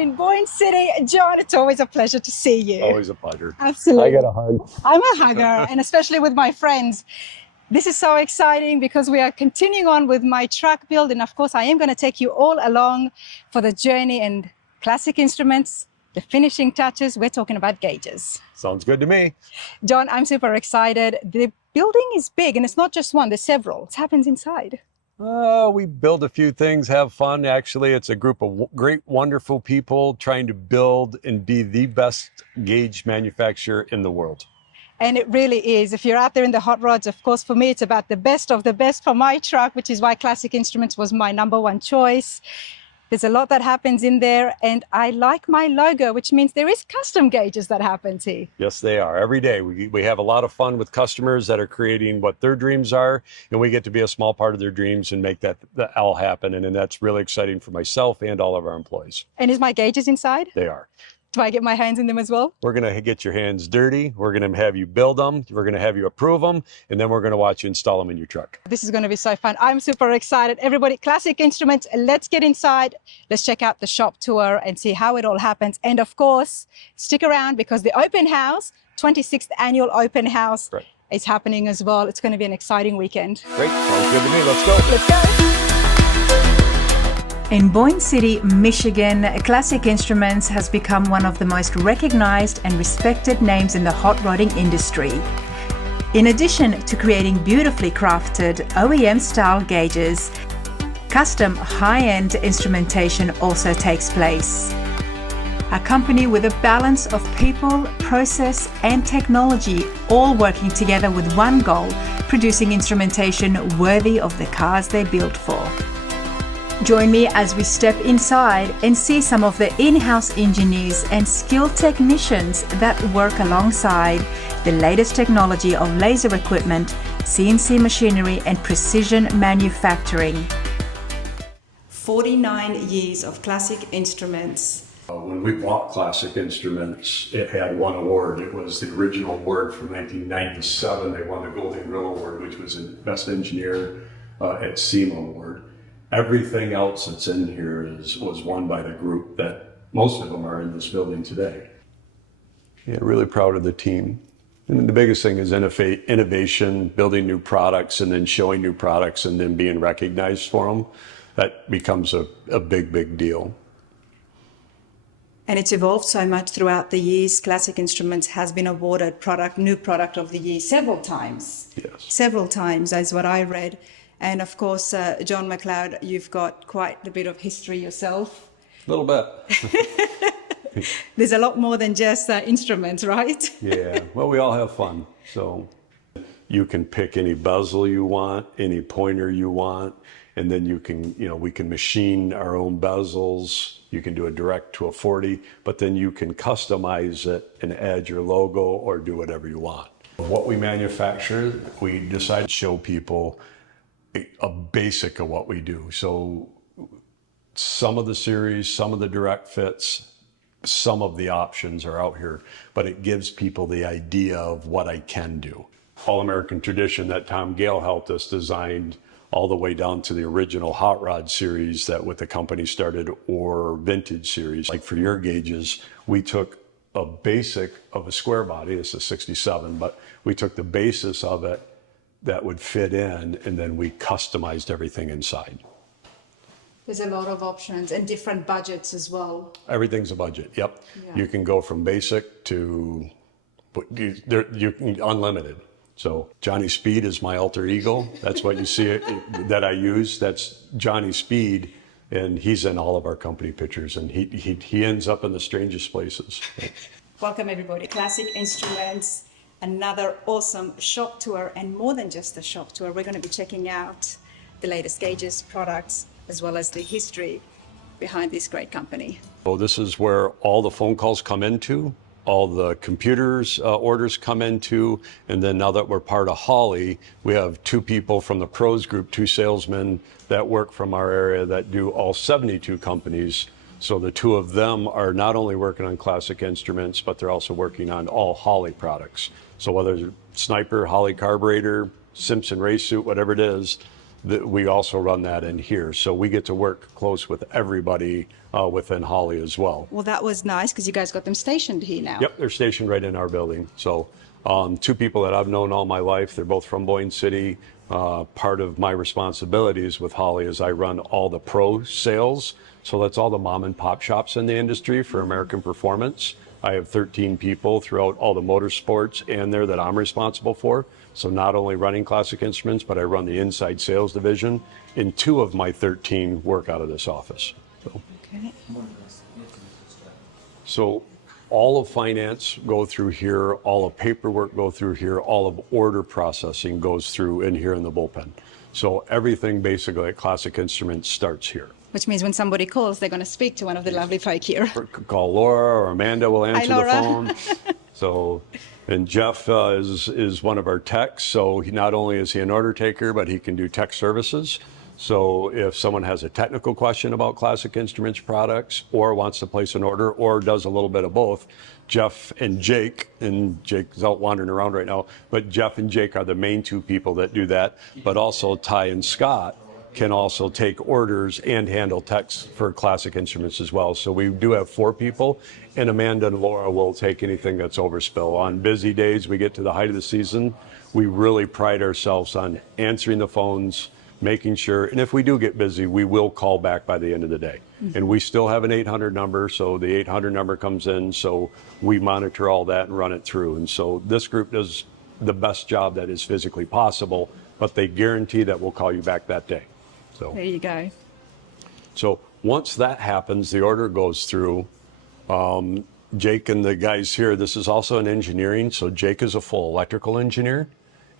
In Boyne City, John, it's always a pleasure to see you. Always a pleasure. Absolutely. I get a hug. I'm a hugger, and especially with my friends. This is so exciting because we are continuing on with my truck build, and of course I am going to take you all along for the journey and classic instruments, the finishing touches. We're talking about gauges. Sounds good to me. John, I'm super excited. The building is big, and it's not just one, there's several. What happens inside? We build a few things, have fun. Actually, it's a group of great, wonderful people trying to build and be the best gauge manufacturer in the world. And it really is. If you're out there in the hot rods, of course, for me, it's about the best of the best for my truck, which is why Classic Instruments was my #1 choice. There's a lot that happens in there, and I like my logo, which means there is custom gauges that happen here. Yes, they are. Every day we have a lot of fun with customers that are creating what their dreams are, and we get to be a small part of their dreams and make that all happen. And that's really exciting for myself and all of our employees. And is my gauges inside? They are. Do I get my hands in them as well? We're going to get your hands dirty. We're going to have you build them. We're going to have you approve them. And then we're going to watch you install them in your truck. This is going to be so fun. I'm super excited. Everybody, Classic Instruments, let's get inside. Let's check out the shop tour and see how it all happens. And of course, stick around because the open house, 26th annual open house, right, is happening as well. It's going to be an exciting weekend. Great. Sounds good to me. Let's go. Let's go. In Boyne City, Michigan, Classic Instruments has become one of the most recognized and respected names in the hot rodding industry. In addition to creating beautifully crafted OEM-style gauges, custom high-end instrumentation also takes place. A company with a balance of people, process, and technology all working together with one goal, producing instrumentation worthy of the cars they're built for. Join me as we step inside and see some of the in-house engineers and skilled technicians that work alongside the latest technology of laser equipment, CNC machinery, and precision manufacturing. 49 years of Classic Instruments. When we bought Classic Instruments, it had one award. It was the original award from 1997. They won the Golden Grill Award, which was the Best Engineer at SEMA Award. Everything else that's in here was won by the group that most of them are in this building today. Yeah, really proud of the team. And the biggest thing is innovation, building new products, and then showing new products and then being recognized for them. That becomes a big, big deal. And it's evolved so much throughout the years. Classic Instruments has been awarded new product of the year several times. Yes. Several times, is what I read. And of course, John McLeod, you've got quite a bit of history yourself. A little bit. There's a lot more than just instruments, right? Yeah, well, we all have fun. So you can pick any bezel you want, any pointer you want, and then we can machine our own bezels. You can do a direct to a 40, but then you can customize it and add your logo or do whatever you want. What we manufacture, we decide to show people a basic of what we do. So some of the series, some of the direct fits, some of the options are out here, but it gives people the idea of what I can do. All-American tradition that Tom Gale helped us design all the way down to the original hot rod series that with the company started, or vintage series. Like for your gauges, we took a basic of a square body, this is 67, but we took the basis of it that would fit in, and then we customized everything inside. There's a lot of options and different budgets as well. Everything's a budget, yep. Yeah. You can go from basic to you can unlimited. So Johnny Speed is my alter ego. That's what you see that I use. That's Johnny Speed, and he's in all of our company pictures, and he ends up in the strangest places. Welcome everybody, Classic Instruments. Another awesome shop tour, and more than just a shop tour, we're going to be checking out the latest gauges, products, as well as the history behind this great company. So this is where all the phone calls come into, all the computers orders come into, and then now that we're part of Holley, we have 2 people from the pros group, 2 salesmen that work from our area that do all 72 companies. So the 2 of them are not only working on Classic Instruments, but they're also working on all Holley products. So whether it's Sniper, Holley carburetor, Simpson race suit, whatever it is, we also run that in here. So we get to work close with everybody within Holley as well. Well, that was nice because you guys got them stationed here now. Yep, they're stationed right in our building. So two people that I've known all my life, they're both from Boyne City. Part of my responsibilities with Holley is I run all the pro sales. So that's all the mom and pop shops in the industry for American Performance. I have 13 people throughout all the motorsports and there that I'm responsible for. So not only running Classic Instruments, but I run the inside sales division, and 2 of my 13 work out of this office. So, Okay. so all of finance go through here, all of paperwork go through here, all of order processing goes through in here in the bullpen. So everything basically at Classic Instruments starts here. Which means when somebody calls, they're going to speak to one of the lovely folk here. Call Laura or Amanda will answer the Laura. phone. So, and Jeff is one of our techs. So he not only is he an order taker, but he can do tech services. So if someone has a technical question about Classic Instruments products or wants to place an order or does a little bit of both, Jeff and Jake's out wandering around right now, but Jeff and Jake are the main 2 people that do that. But also Ty and Scott can also take orders and handle techs for Classic Instruments as well. So we do have 4 people, and Amanda and Laura will take anything that's overspill. On busy days, we get to the height of the season, we really pride ourselves on answering the phones, making sure, and if we do get busy, we will call back by the end of the day. Mm-hmm. And we still have an 800 number, so the 800 number comes in, so we monitor all that and run it through. And so this group does the best job that is physically possible, but they guarantee that we'll call you back that day. So There you go. So once that happens, the order goes through. Jake and the guys here, this is also in engineering, so Jake is a full electrical engineer.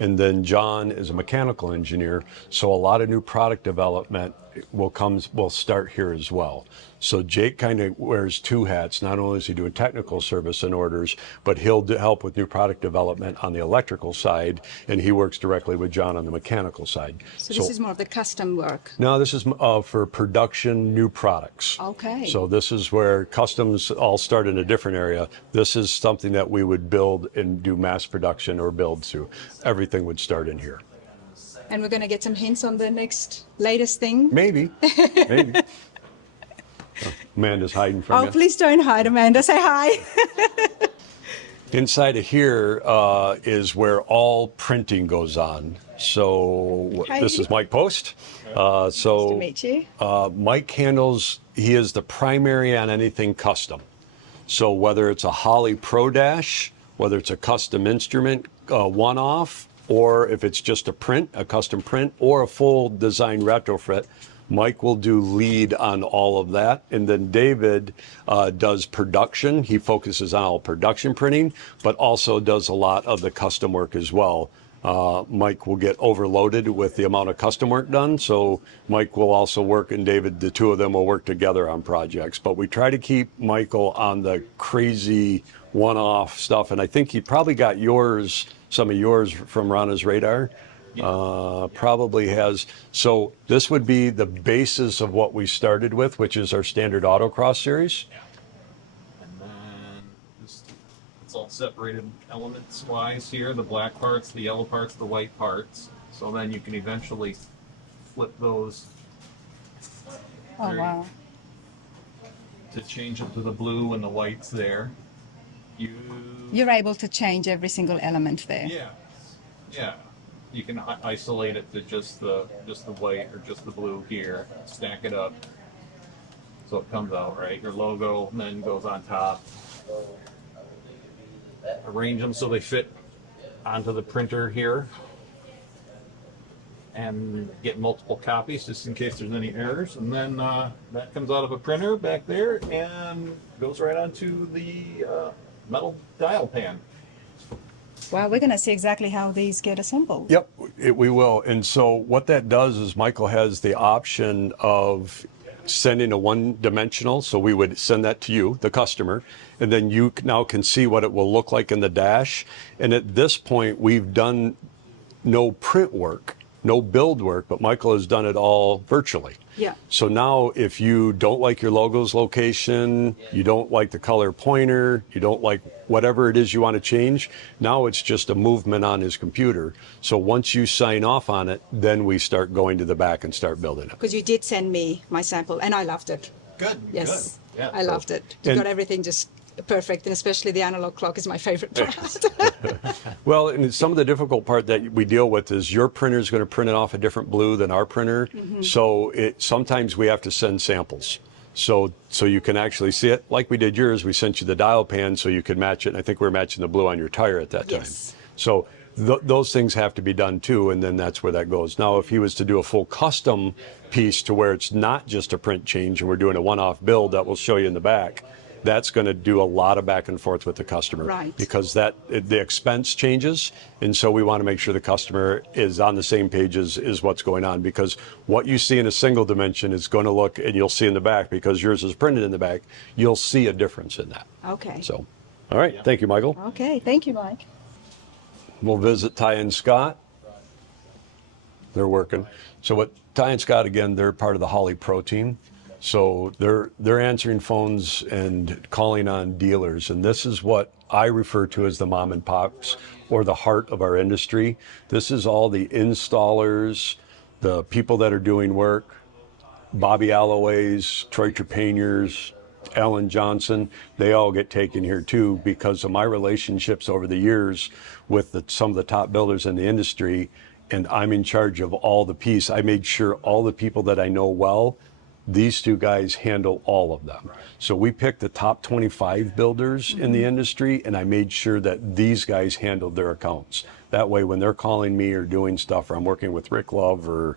And then John is a mechanical engineer. So a lot of new product development will start here as well. So Jake kind of wears 2 hats. Not only is he doing technical service and orders, but he'll help with new product development on the electrical side, and he works directly with John on the mechanical side. So this is more of the custom work. No, this is for production new products. Okay. So this is where customs all start in a different area. This is something that we would build and do mass production or build to. Everything would start in here. And we're going to get some hints on the next latest thing. Maybe. Amanda's hiding from you. Oh, please don't hide, Amanda. Say hi. Inside of here is where all printing goes on. So Hi. this is Mike Post. Nice to meet you. Mike he is the primary on anything custom. So whether it's a Holley Pro Dash, whether it's a custom instrument one-off, or if it's just a custom print, or a full design retrofit, Mike will do lead on all of that. And then David does production. He focuses on all production printing, but also does a lot of the custom work as well. Mike will get overloaded with the amount of custom work done. So Mike will also work, and David, the 2 of them will work together on projects. But we try to keep Michael on the crazy one-off stuff. And I think he probably got some of yours from Ranas Radar. Probably has. So this would be the basis of what we started with, which is our standard autocross series. Yeah. And then it's all separated elements wise here, the black parts, the yellow parts, the white parts. So then you can eventually flip those Oh, wow. to change it to the blue and the whites there. You're able to change every single element there. Yeah. You can isolate it to just the white or just the blue here, stack it up so it comes out right. Your logo then goes on top. Arrange them so they fit onto the printer here and get multiple copies just in case there's any errors. And then that comes out of a printer back there and goes right onto the metal dial pan. Well, we're going to see exactly how these get assembled. Yep, we will. And so what that does is Michael has the option of sending a one-dimensional, so we would send that to you, the customer, and then you now can see what it will look like in the dash. And at this point, we've done no print work. no build work, but Michael has done it all virtually. Yeah. So now if you don't like your logo's location, you don't like the color pointer, you don't like whatever it is you want to change, now it's just a movement on his computer. So once you sign off on it, then we start going to the back and start building it. Because you did send me my sample, and I loved it. Good. Yes, Good. Yeah. I loved it. You And- got everything just perfect, and especially the analog clock is my favorite part. Well, and some of the difficult part that we deal with is your printer is going to print it off a different blue than our printer. So sometimes we have to send samples. So you can actually see it. Like we did yours, we sent you the dial pan so you could match it. And I think we were matching the blue on your tire at that time. Yes. So those things have to be done too, and then that's where that goes. Now, if he was to do a full custom piece to where it's not just a print change and we're doing a one-off build that we'll show you in the back, that's going to do a lot of back and forth with the customer. Right. Because the expense changes, and so we want to make sure the customer is on the same page as what's going on, because what you see in a single dimension is going to look, and you'll see in the back, because yours is printed in the back, you'll see a difference in that. Okay. So, all right, thank you, Michael. Okay, thank you, Mike. We'll visit Ty and Scott. They're working. So what Ty and Scott, again, they're part of the Holly Pro team. So they're answering phones and calling on dealers. And this is what I refer to as the mom and pops, or the heart of our industry. This is all the installers, the people that are doing work, Bobby Alloways, Troy Trepaniers, Alan Johnson, they all get taken here too because of my relationships over the years with some of the top builders in the industry, and I'm in charge of all the piece. I made sure all the people that I know well, these two guys handle all of them. So we picked the top 25 builders in the industry, and I made sure that these guys handled their accounts. That way when they're calling me or doing stuff, or I'm working with Rick Love or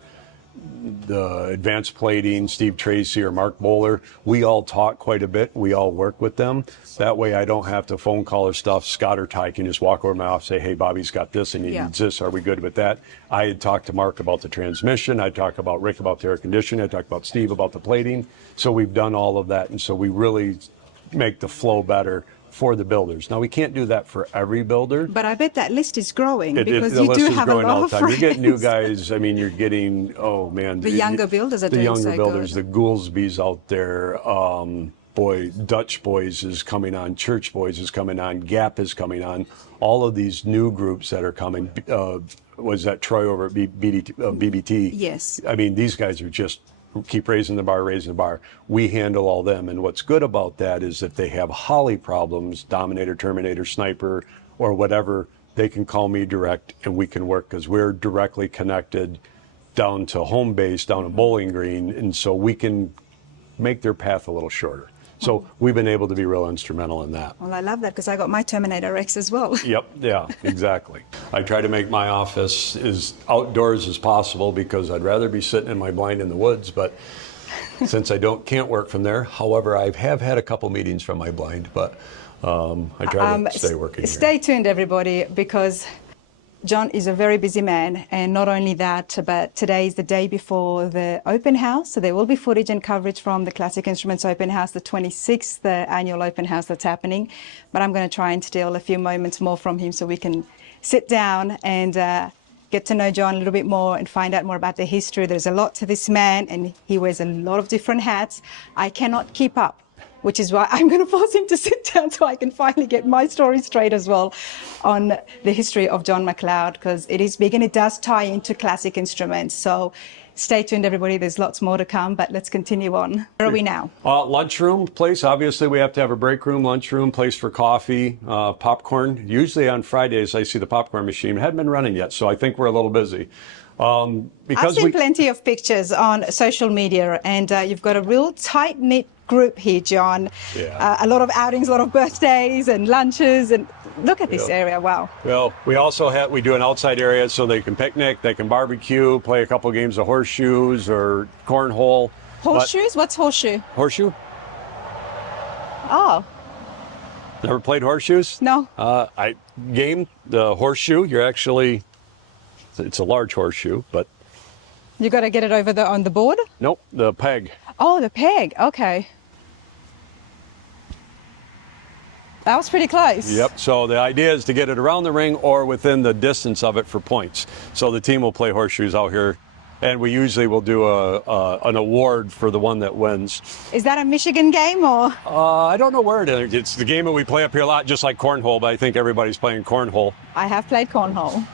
the Advanced Plating, Steve Tracy or Mark Bowler, we all talk quite a bit. We all work with them. That way I don't have to phone call or stuff. Scott or Ty can just walk over my office and say, hey, Bobby's got this and he needs this. Are we good with that? I had talked to Mark about the transmission. I talked about Rick about the air conditioning. I talked about Steve about the plating. So we've done all of that. And so we really make the flow better for the builders. Now, we can't do that for every builder. But I bet that list is growing The because you list do is have a growing lot all of the time. friends. You get new guys. I mean, you're getting, oh man. The younger builders are the doing younger so builders, good. the Goolsbys out there. Boy, Dutch Boys is coming on. Church Boys is coming on. Gap is coming on. All of these new groups that are coming. Was that Troy over at BBT? Yes. I mean, these guys are just keep raising the bar. We handle all them. And what's good about that is if they have Holly problems, Dominator, Terminator, Sniper, or whatever, they can call me direct and we can work because we're directly connected down to home base, down to Bowling Green. And so we can make their path a little shorter. So we've been able to be real instrumental in that. Well, I love that because I got my Terminator X as well. Yep, yeah, exactly. I try to make my office as outdoors as possible because I'd rather be sitting in my blind in the woods, but since I can't work from there, however, I have had a couple meetings from my blind, but I try to stay working Stay here. tuned, everybody, because John is a very busy man, and not only that, but today is the day before the open house, so there will be footage and coverage from the Classic Instruments open house, the 26th annual open house that's happening, but I'm going to try and steal a few moments more from him so we can sit down and get to know John a little bit more and find out more about the history. There's a lot to this man, and he wears a lot of different hats. I cannot keep up, which is why I'm going to force him to sit down so I can finally get my story straight as well on the history of John McLeod, because it is big and it does tie into classic instruments. So stay tuned, everybody. There's lots more to come, but let's continue on. Where are we now? Lunchroom place. Obviously, we have to have a break room, lunchroom, place for coffee, popcorn. Usually on Fridays, I see the popcorn machine. It hadn't been running yet, so I think we're a little busy. I've seen plenty of pictures on social media, and you've got a real tight-knit group here, John. Yeah. A lot of outings, a lot of birthdays and lunches, and look at this area. Wow. Well, we do an outside area so they can picnic, they can barbecue, play a couple games of horseshoes or cornhole. Horseshoes? What's horseshoe? Horseshoe? Oh, Never played horseshoes? no. The horseshoe, it's a large horseshoe, but You got to get it over on the board? nope, the peg. Oh, the peg. Okay. That was pretty close. Yep. So the idea is to get it around the ring or within the distance of it for points. So the team will play horseshoes out here, and we usually will do an award for the one that wins. Is that a Michigan game or? I don't know where it is. It's the game that we play up here a lot, just like cornhole, but I think everybody's playing cornhole. I have played cornhole.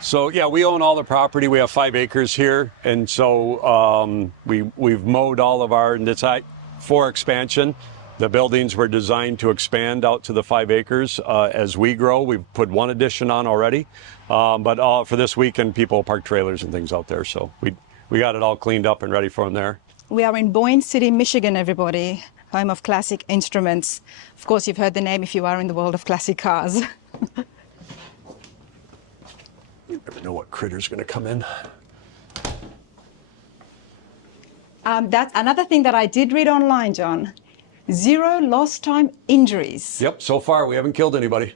So yeah, we own all the property. We have 5 acres here, and so we've mowed all of our, and it's for expansion. The buildings were designed to expand out to the 5 acres as we grow. We've put 1 addition on already, but for this weekend, people park trailers and things out there. So we got it all cleaned up and ready for them there. We are in Boyne City, Michigan, everybody, home of Classic Instruments. Of course, you've heard the name if you are in the world of classic cars. You never know what critter's going to come in. That's another thing that I did read online, John. 0 lost time injuries. Yep, so far we haven't killed anybody.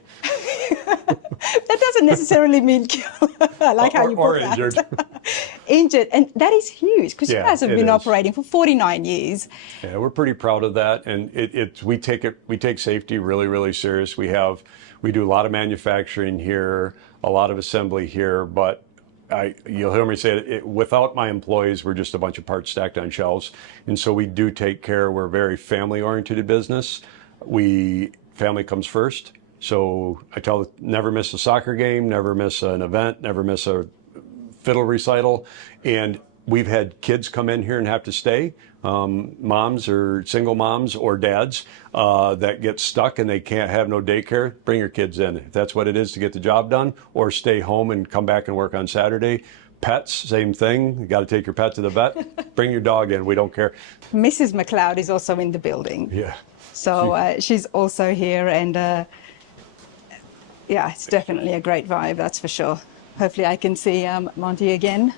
That doesn't necessarily mean kill. I like how you put that. Injured. Injured, and that is huge because you Yeah, guys have it been is. operating for 49 years. Yeah, we're pretty proud of that, and we take safety really, really serious. We do a lot of manufacturing here, a lot of assembly here, but you'll hear me say it, without my employees, we're just a bunch of parts stacked on shelves. And so we do take care. We're a very family-oriented business. Family comes first. So I tell them, never miss a soccer game, never miss an event, never miss a fiddle recital. And we've had kids come in here and have to stay, moms or single moms or dads that get stuck and they can't have no daycare. Bring your kids in if that's what it is to get the job done, or stay home and come back and work on Saturday. Pets, same thing. You got to take your pet to the vet. Bring your dog in. We don't care. Mrs. McLeod is also in the building. Yeah. So she's also here, and yeah, it's definitely a great vibe, that's for sure. Hopefully I can see Monty again.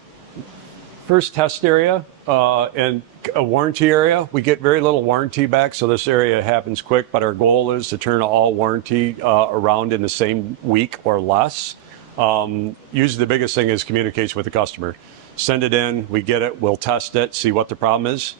First test area and a warranty area. We get very little warranty back, so this area happens quick, but our goal is to turn all warranty around in the same week or less. Usually the biggest thing is communication with the customer. Send it in, we get it, we'll test it, see what the problem is.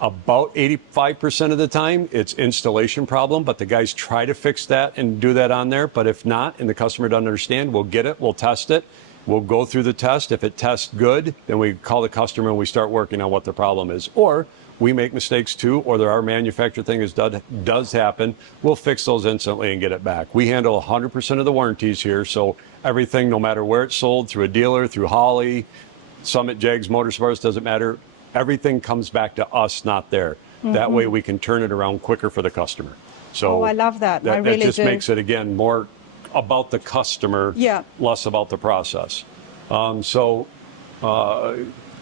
About 85% of the time, it's installation problem, but the guys try to fix that and do that on there. But if not, and the customer doesn't understand, we'll get it, we'll test it. We'll go through the test. If it tests good, then we call the customer and we start working on what the problem is. Or we make mistakes too, or our manufacturer thing does happen. We'll fix those instantly and get it back. We handle 100% of the warranties here. So everything, no matter where it's sold, through a dealer, through Holley, Summit, Jags, Motorsports, doesn't matter. Everything comes back to us, not there. Mm-hmm. That way we can turn it around quicker for the customer. So I love that. I really that just do. makes it, again, more about the customer, less about the process.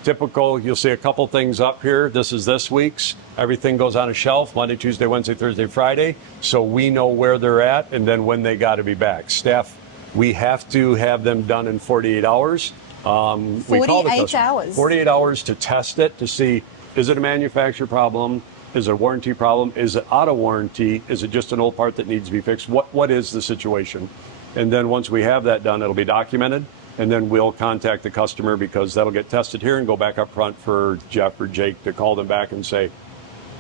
Typical, you'll see a couple things up here. This is this week's. Everything goes on a shelf Monday, Tuesday, Wednesday, Thursday, Friday. So we know where they're at and then when they got to be back. Staff, we have to have them done in 48 hours. 48 hours? 48 hours to test it, to see, is it a manufacturer problem? Is it a warranty problem? Is it out of warranty? Is it just an old part that needs to be fixed? What is the situation? And then once we have that done, it'll be documented. And then we'll contact the customer because that'll get tested here and go back up front for Jeff or Jake to call them back and say,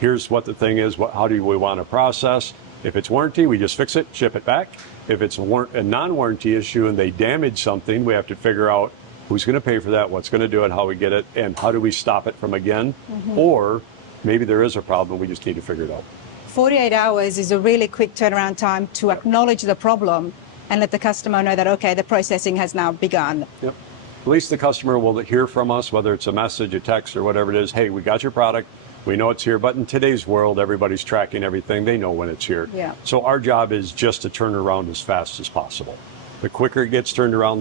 here's what the thing is, how do we want to process? If it's warranty, we just fix it, ship it back. If it's a non-warranty issue and they damage something, we have to figure out who's going to pay for that, what's going to do it, how we get it, and how do we stop it from again? Mm-hmm. Or maybe there is a problem, we just need to figure it out. 48 hours is a really quick turnaround time to acknowledge the problem and let the customer know that, okay, the processing has now begun. Yep. At least the customer will hear from us, whether it's a message, a text, or whatever it is. Hey, we got your product. We know it's here. But in today's world, everybody's tracking everything. They know when it's here. Yeah. So our job is just to turn it around as fast as possible. The quicker it gets turned around,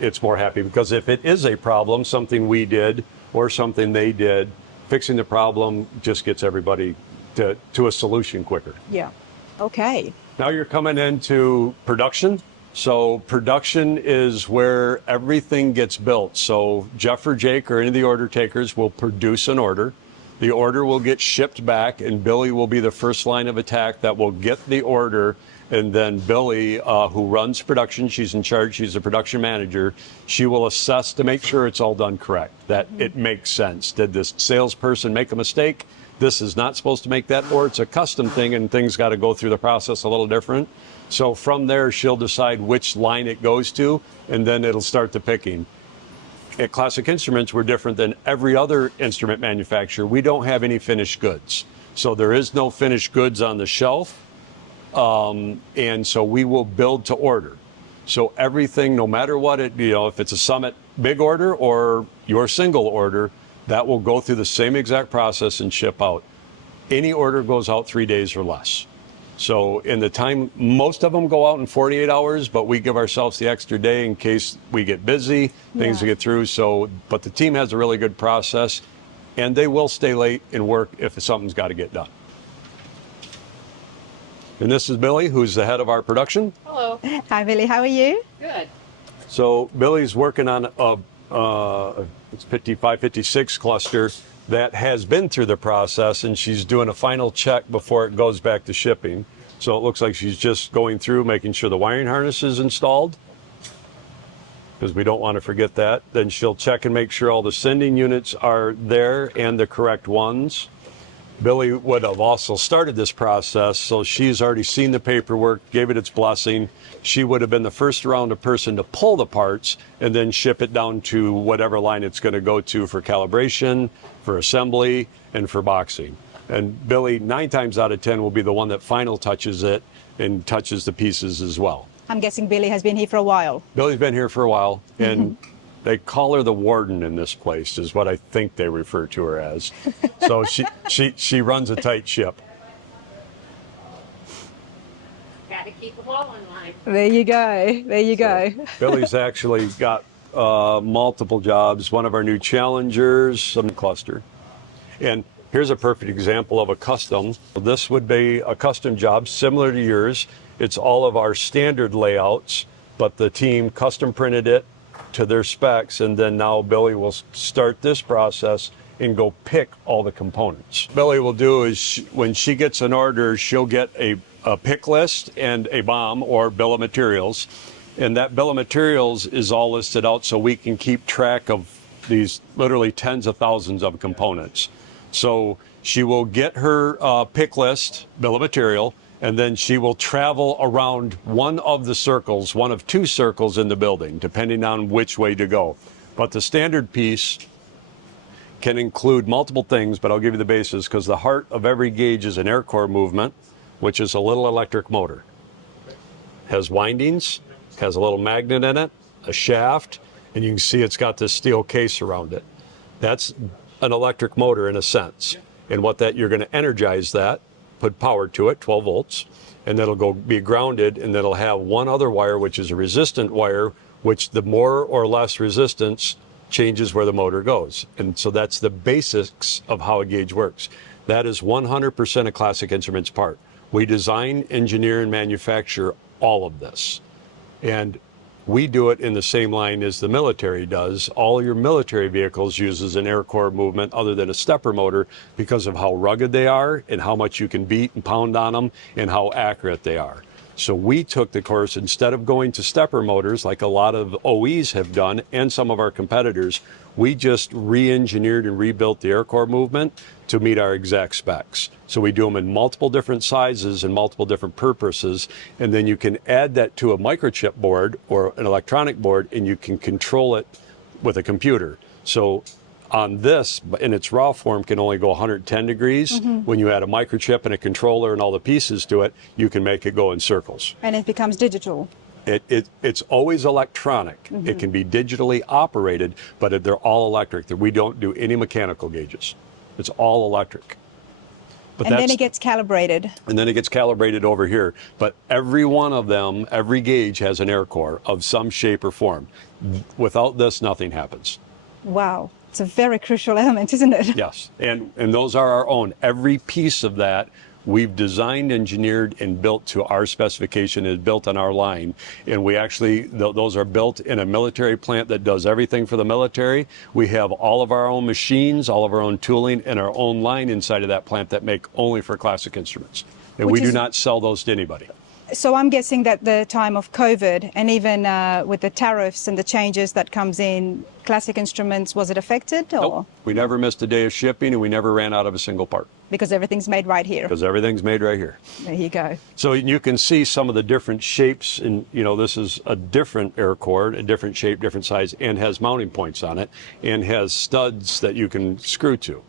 it's more happy. Because if it is a problem, something we did or something they did, fixing the problem just gets everybody to a solution quicker. Yeah. Okay. Now you're coming into production. So production is where everything gets built. So Jeff or Jake or any of the order takers will produce an order. The order will get shipped back, and Billy will be the first line of attack that will get the order. And then Billy, who runs production, she's in charge, she's the production manager, she will assess to make sure it's all done correct, that it makes sense. Did this salesperson make a mistake? this is not supposed to make that, or it's a custom thing and things got to go through the process a little different. So from there, she'll decide which line it goes to, and then it'll start the picking. At Classic Instruments, we're different than every other instrument manufacturer. We don't have any finished goods. So there is no finished goods on the shelf. And so we will build to order. So everything, no matter what it, if it's a Summit big order or your single order, that will go through the same exact process and ship out. Any order goes out 3 days or less. So in the time, most of them go out in 48 hours, but we give ourselves the extra day in case we get busy, things to get through. So, but the team has a really good process, and they will stay late and work if something's got to get done. And this is Billy, who's the head of our production. Hello. Hi, Billy. How are you? Good. So Billy's working on it's 55, 56 cluster that has been through the process, and she's doing a final check before it goes back to shipping. So it looks like she's just going through making sure the wiring harness is installed, because we don't want to forget that. Then she'll check and make sure all the sending units are there and the correct ones. Billy would have also started this process, so she's already seen the paperwork, gave it its blessing. She would have been the first round of person to pull the parts and then ship it down to whatever line it's going to go to for calibration, for assembly, and for boxing. And Billy, 9 times out of 10, will be the one that final touches it and touches the pieces as well. I'm guessing Billy has been here for a while. Billy's been here for a while, and they call her the warden in this place, is what I think they refer to her as. So she runs a tight ship. Got to keep them all in line. There you go. There you go. Billy's actually got multiple jobs. One of our new challengers, some cluster. And here's a perfect example of a custom. This would be a custom job similar to yours. It's all of our standard layouts, but the team custom printed it to their specs, and then now Billy will start this process and go pick all the components. Billy will do is when she gets an order, she'll get a pick list and a BOM, or bill of materials, and that bill of materials is all listed out so we can keep track of these literally tens of thousands of components. So she will get her pick list, bill of material, and then she will travel around one of the circles, one of 2 circles in the building, depending on which way to go. But the standard piece can include multiple things, but I'll give you the basis, because the heart of every gauge is an air core movement, which is a little electric motor. Has windings, has a little magnet in it, a shaft, and you can see it's got this steel case around it. That's an electric motor in a sense. And what that, you're going to energize that, put power to it, 12 volts, and that'll go be grounded, and that'll have one other wire, which is a resistant wire, which the more or less resistance changes where the motor goes. And so that's the basics of how a gauge works. That is 100% a Classic Instruments part. We design, engineer, and manufacture all of this. And we do it in the same line as the military does. All your military vehicles uses an air core movement other than a stepper motor because of how rugged they are and how much you can beat and pound on them and how accurate they are. So we took the course, instead of going to stepper motors like a lot of OEs have done and some of our competitors, we just re-engineered and rebuilt the air core movement to meet our exact specs. So we do them in multiple different sizes and multiple different purposes, and then you can add that to a microchip board or an electronic board, and you can control it with a computer. So on this, in its raw form, can only go 110 degrees. When you add a microchip and a controller and all the pieces to it, you can make it go in circles. And it becomes digital. It's always electronic. It can be digitally operated, but they're all electric. We don't do any mechanical gauges. It's all electric. But and then it gets calibrated. And then it gets calibrated over here. But every one of them, every gauge has an air core of some shape or form. Without this, nothing happens. Wow. It's a very crucial element, isn't it? Yes, and those are our own. Every piece of that we've designed, engineered, and built to our specification, is built on our line. And we actually, those are built in a military plant that does everything for the military. We have all of our own machines, all of our own tooling, and our own line inside of that plant that make only for Classic Instruments. And we do not sell those to anybody. So I'm guessing that the time of COVID and even with the tariffs and the changes that comes in, Classic Instruments, was it affected? Or? Nope. We never missed a day of shipping, and we never ran out of a single part. Because everything's made right here. because everything's made right here. There you go. So you can see some of the different shapes, and this is a different air core, a different shape, different size, and has mounting points on it, and has studs that you can screw to.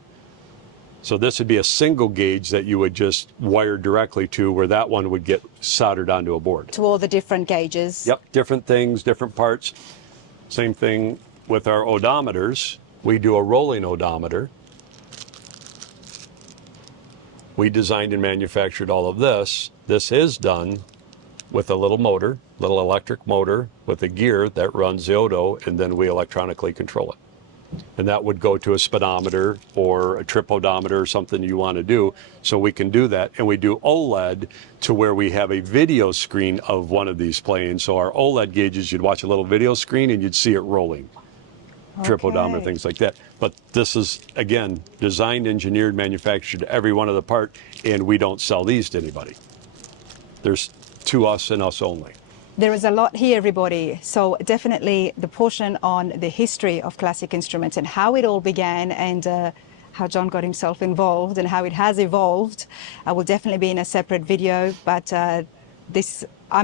So this would be a single gauge that you would just wire directly to, where that one would get soldered onto a board. To all the different gauges. Yep, different things, different parts. Same thing with our odometers. We do a rolling odometer. We designed and manufactured all of this. This is done with a little motor, little electric motor with a gear that runs the odo, and then we electronically control it. And that would go to a speedometer or a trip odometer or something you want to do. So we can do that. And we do OLED to where we have a video screen of one of these playing. So our OLED gauges, you'd watch a little video screen and you'd see it rolling. Trip odometer, Okay. things like that. But this is, again, designed, engineered, manufactured, every one of the part, and we don't sell these to anybody. There's to us and us only. There is a lot here, everybody. So definitely the portion on the history of classic instruments and how it all began, and how John got himself involved and how it has evolved will definitely be in a separate video. But I'm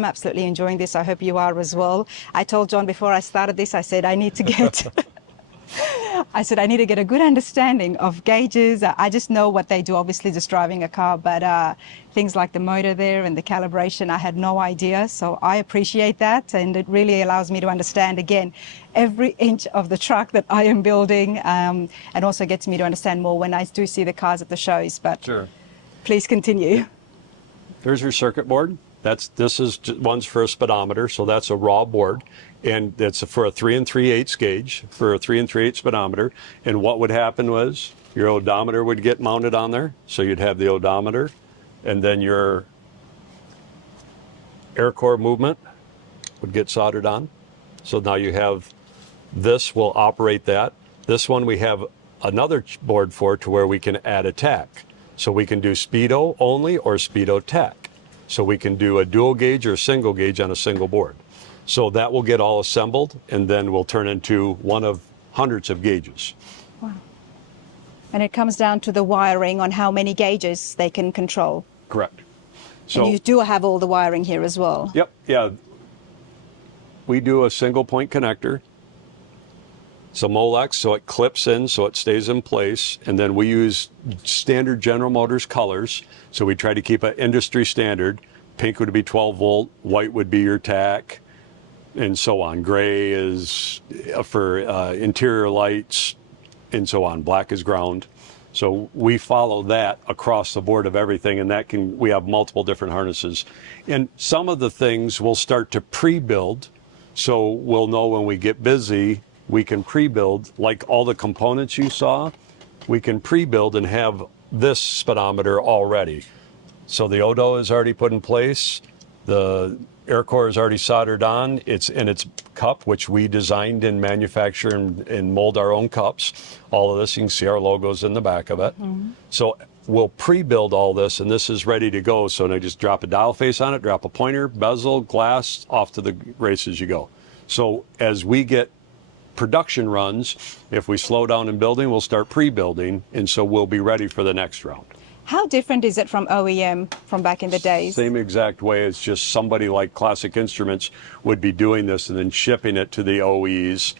absolutely enjoying this. I hope you are as well. I told John before I started this, I said I need to get I need to get a good understanding of gauges. I just know what they do, obviously just driving a car, but things like the motor there and the calibration, I had no idea. So I appreciate that, and it really allows me to understand, again, every inch of the truck that I am building, and also gets me to understand more when I do see the cars at the shows. But Sure. please continue. There's your circuit board. This is one's for a speedometer, so that's a raw board, and it's for a 3 3/8 gauge for a 3 3/8 speedometer. And what would happen was your odometer would get mounted on there, so you'd have the odometer, and then your air core movement would get soldered on. So now you have this will operate that. This one we have another board for to where we can add a tack, so we can do speedo only or speedo tack. So we can do a dual gauge or a single gauge on a single board. So that will get all assembled, and then we'll turn into one of hundreds of gauges. Wow. And it comes down to the wiring on how many gauges they can control. Correct. So, And you do have all the wiring here as well. yep, yeah. We do a single point connector. It's a Molex, so it clips in, so it stays in place. And then we use standard General Motors colors. So we try to keep an industry standard. Pink would be 12 volt, white would be your tack, and so on. Gray is for interior lights, and so on. Black is ground. So we follow that across the board of everything, and we have multiple different harnesses. And some of the things we'll start to pre-build, so we'll know when we get busy, we can pre-build, like all the components you saw, we can pre-build and have this speedometer already. So the odo is already put in place, the air core is already soldered on, it's in its cup, which we designed and manufacture and mold our own cups. All of this, you can see our logos in the back of it. Mm-hmm. So we'll pre-build all this, and this is ready to go. So now just drop a dial face on it, drop a pointer, bezel, glass, off to the races you go. So as we get production runs, if we slow down in building, we'll start pre-building, and so we'll be ready for the next round. How different is it from OEM from back in the days? Same exact way. It's just somebody like Classic Instruments would be doing this and then shipping it to the OEs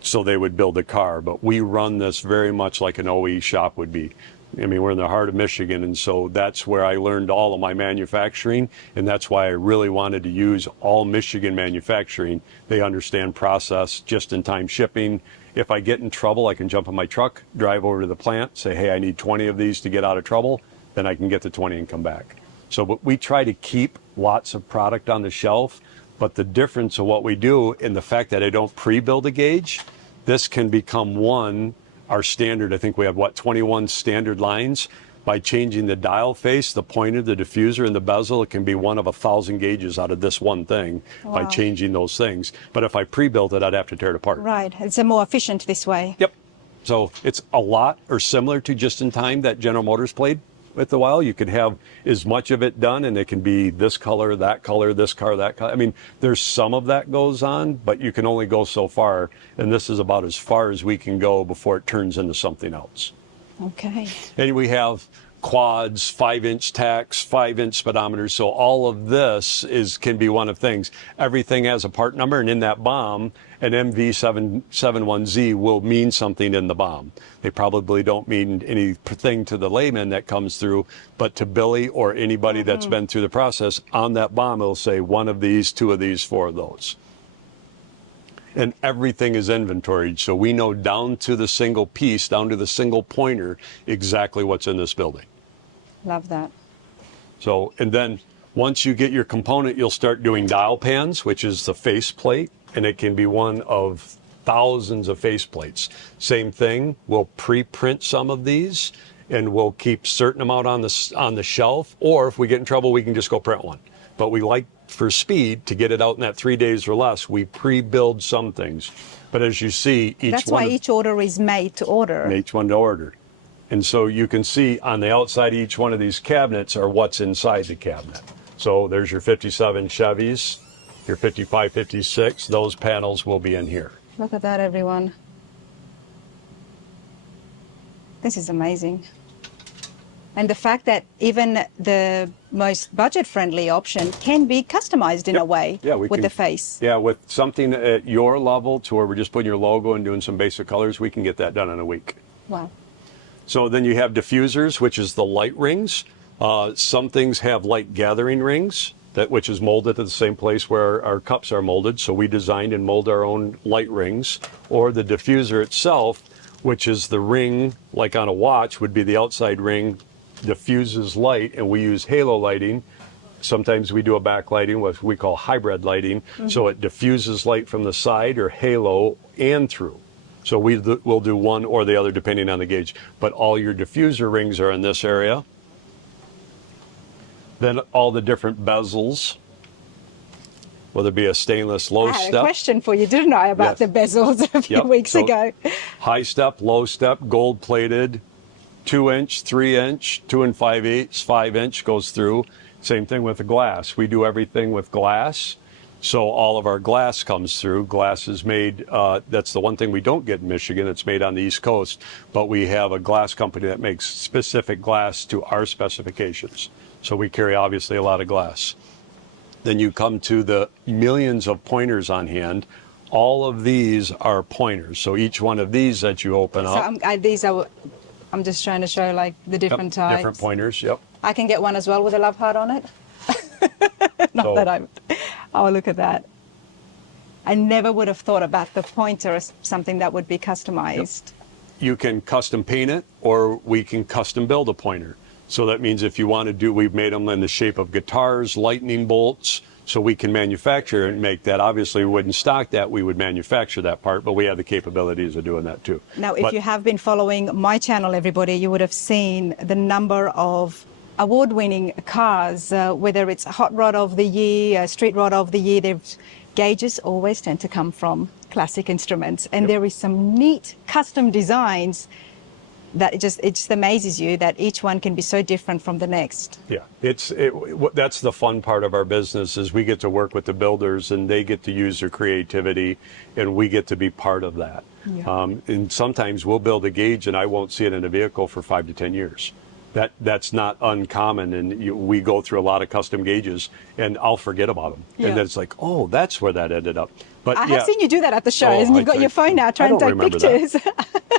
so they would build the car. But we run this very much like an OE shop would be. I mean, we're in the heart of Michigan, and so that's where I learned all of my manufacturing, and that's why I really wanted to use all Michigan manufacturing. They understand process, just-in-time shipping. If I get in trouble, I can jump in my truck, drive over to the plant, say, hey, I need 20 of these to get out of trouble, then I can get the 20 and come back. So but we try to keep lots of product on the shelf, but the difference of what we do in the fact that I don't pre-build a gauge, this can become our standard. I think we have 21 standard lines. By changing the dial face, the pointer, the diffuser, and the bezel, it can be one of 1,000 gauges out of this one thing. Wow. By changing those things. But if I pre-built it, I'd have to tear it apart. Right, it's more efficient this way. Yep. So it's a lot or similar to just-in-time that General Motors played with a while. You could have as much of it done, and it can be this color, this car, that color. I mean, there's some of that goes on, but you can only go so far, and this is about as far as we can go before it turns into something else. Okay. And we have quads, 5-inch tacks, 5-inch speedometers. So all of this can be one of things. Everything has a part number, and in that BOM, an MV771Z will mean something in the BOM. They probably don't mean anything to the layman that comes through, but to Billy or anybody that's been through the process, on that BOM it'll say one of these, two of these, four of those. And everything is inventoried, so we know down to the single piece, down to the single pointer, exactly what's in this building. Love that. So, and then once you get your component, you'll start doing dial pans, which is the face plate, and it can be one of thousands of face plates. Same thing, we'll pre-print some of these, and we'll keep certain amount on the shelf, or if we get in trouble, we can just go print one. But we like, for speed, to get it out in that 3 days or less, we pre-build some things. But as you see, That's why each order is made to order. Each one to order. And so you can see on the outside of each one of these cabinets are what's inside the cabinet. So there's your 57 Chevys, your 55, 56, those panels will be in here. Look at that, everyone. This is amazing. And the fact that even the most budget-friendly option can be customized in a way with the face. Yeah, with something at your level to where we're just putting your logo and doing some basic colors, we can get that done in a week. Wow. So then you have diffusers, which is the light rings. Some things have light gathering rings, which is molded at the same place where our cups are molded. So we designed and mold our own light rings. Or the diffuser itself, which is the ring, like on a watch, would be the outside ring, diffuses light, and we use halo lighting. Sometimes we do a backlighting, what we call hybrid lighting, so it diffuses light from the side or halo and through. So we'll do one or the other depending on the gauge. But all your diffuser rings are in this area. Then all the different bezels, whether it be a stainless low step. I had a question for you, didn't I, about the bezels a few weeks ago. High step, low step, gold plated, 2-inch, 3-inch, 2 5/8, 5-inch goes through. Same thing with the glass. We do everything with glass. So all of our glass comes through. Glass is made, that's the one thing we don't get in Michigan. It's made on the East Coast, but we have a glass company that makes specific glass to our specifications. So we carry obviously a lot of glass. Then you come to the millions of pointers on hand. All of these are pointers. So each one of these that you open up. So I'm just trying to show like the different types. Different pointers, yep. I can get one as well with a love heart on it. Oh, look at that. I never would have thought about the pointer as something that would be customized. Yep. You can custom paint it, or we can custom build a pointer. So that means if you want to do, we've made them in the shape of guitars, lightning bolts, so we can manufacture and make that. Obviously, we wouldn't stock that, we would manufacture that part, but we have the capabilities of doing that too. Now, if you have been following my channel, everybody, you would have seen the number of award-winning cars, whether it's Hot Rod of the Year, Street Rod of the Year. Gauges always tend to come from Classic Instruments, and there is some neat custom designs that it just amazes you that each one can be so different from the next. Yeah, that's the fun part of our business, is we get to work with the builders and they get to use their creativity and we get to be part of that. Yeah. And sometimes we'll build a gauge and I won't see it in a vehicle for 5 to 10 years. That's not uncommon, and we go through a lot of custom gauges and I'll forget about them. Yeah. And then it's like, oh, that's where that ended up. But I have seen you do that at the shows, and you've got your phone out trying to take pictures.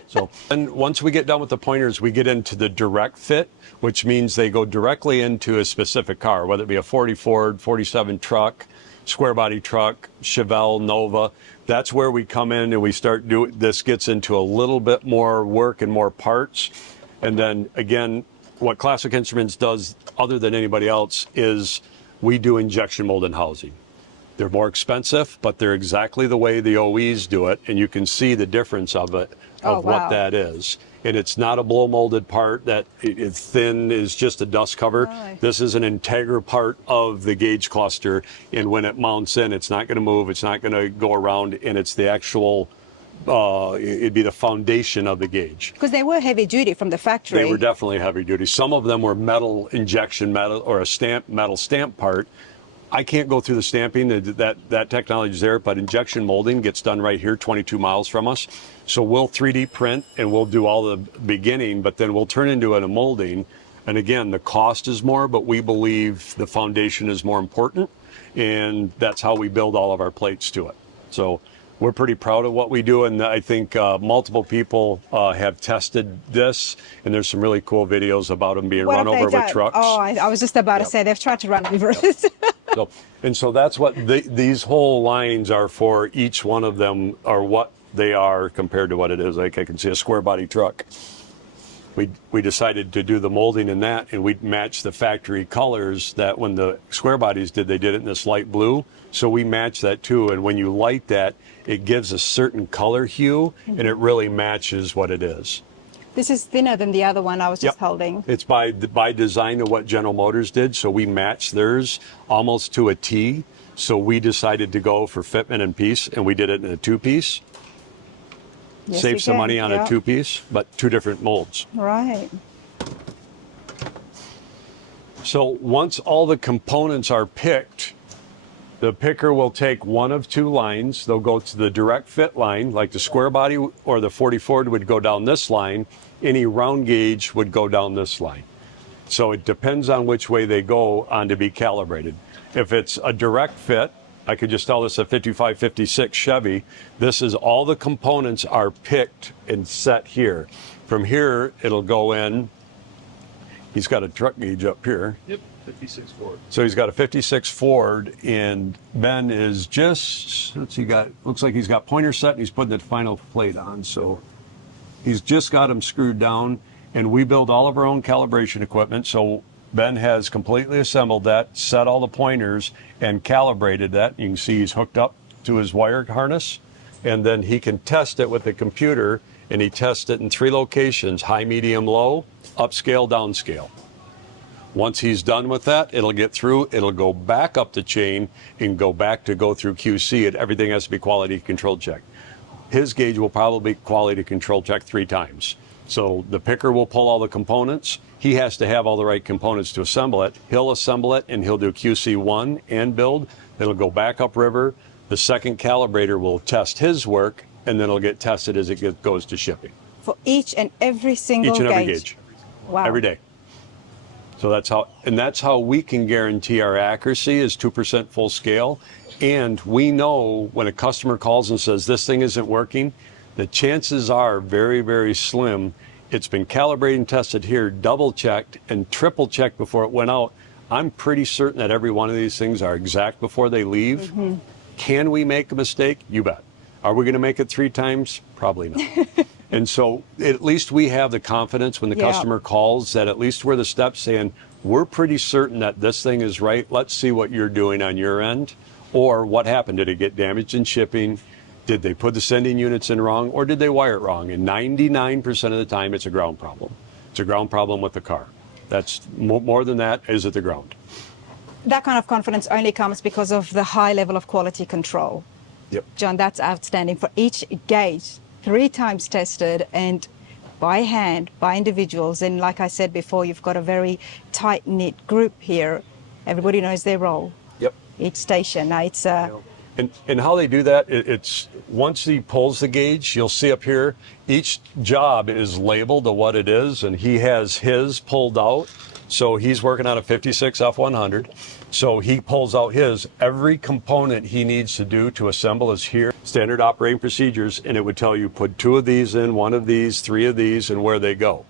So, and once we get done with the pointers, we get into the direct fit, which means they go directly into a specific car, whether it be a 40 Ford, 47 truck, square body truck, Chevelle, Nova. That's where we come in and we start doing, this gets into a little bit more work and more parts. And then again, what Classic Instruments does other than anybody else is we do injection molded housing. They're more expensive, but they're exactly the way the OEs do it, and you can see the difference of it, what that is. And it's not a blow molded part that it's thin, is just a dust cover. Oh. This is an integral part of the gauge cluster, and when it mounts in, it's not going to move, it's not going to go around, and it's the actual it'd be the foundation of the gauge. Because they were heavy duty from the factory. They were definitely heavy duty. Some of them were metal injection metal or a metal stamp part. I can't go through the stamping, that technology is there, but injection molding gets done right here, 22 miles from us. So we'll 3D print and we'll do all the beginning, but then we'll turn into a molding, And again, the cost is more, but we believe the foundation is more important, and that's how we build all of our plates to it. So we're pretty proud of what we do, and I think multiple people have tested this, and there's some really cool videos about them being run over with trucks. Oh, I was just about to say they've tried to run over it. So that's what these whole lines are for. Each one of them are what they are compared to what it is. Like I can see a square body truck. We decided to do the molding in that, and we matched the factory colors that when the square bodies did, they did it in this light blue. So we matched that too. And when you light that, it gives a certain color hue, and it really matches what it is. This is thinner than the other one I was just holding. It's by design of what General Motors did. So we matched theirs almost to a T. So we decided to go for fitment and piece, and we did it in a two-piece. Yes, Save some money on a two-piece, but two different molds. Right. So once all the components are picked, the picker will take one of two lines. They'll go to the direct fit line, like the square body or the 44 would go down this line. Any round gauge would go down this line. So it depends on which way they go on to be calibrated. If it's a direct fit, I could just tell this a 55, 56 Chevy. This is all the components are picked and set here. From here, it'll go in. He's got a truck gauge up here. Yep, 56 Ford. So he's got a 56 Ford, and Ben is just, looks like he's got pointer set, and he's putting the final plate on. So he's just got them screwed down, and we build all of our own calibration equipment. So Ben has completely assembled that, set all the pointers, and calibrated that. You can see he's hooked up to his wire harness, and then he can test it with the computer, and he tests it in 3 locations: high, medium, low, upscale, downscale. Once he's done with that, it'll get through, it'll go back up the chain and go through QC, and everything has to be quality control checked. His gauge will probably be quality control checked 3 times. So the picker will pull all the components. He has to have all the right components to assemble it. He'll assemble it, and he'll do QC1 and build. It'll go back upriver. The second calibrator will test his work, and then it'll get tested as it goes to shipping. For each and every single Each and every gauge. Wow. Every day. So that's how we can guarantee our accuracy is 2% full scale. And we know when a customer calls and says this thing isn't working, the chances are very, very slim. It's been calibrated and tested here, double checked and triple checked before it went out. I'm pretty certain that every one of these things are exact before they leave. Mm-hmm. Can we make a mistake? You bet. Are we going to make it 3 times? Probably not. And so at least we have the confidence when the customer calls that at least we're the steps saying, we're pretty certain that this thing is right. Let's see what you're doing on your end. Or what happened? Did it get damaged in shipping? Did they put the sending units in wrong, or did they wire it wrong? And 99% of the time, it's a ground problem. It's a ground problem with the car. That's more than that is at the ground. That kind of confidence only comes because of the high level of quality control. Yep. John, that's outstanding. For each gauge, 3 times tested and by hand, by individuals. And like I said before, you've got a very tight-knit group here. Everybody knows their role. Yep. Each station. Now it's And how they do that, it's once he pulls the gauge, you'll see up here, each job is labeled to what it is, and he has his pulled out. So he's working on a 56 F100. So he pulls out his. Every component he needs to do to assemble is here. Standard operating procedures, and it would tell you put 2 of these in, 1 of these, 3 of these, and where they go.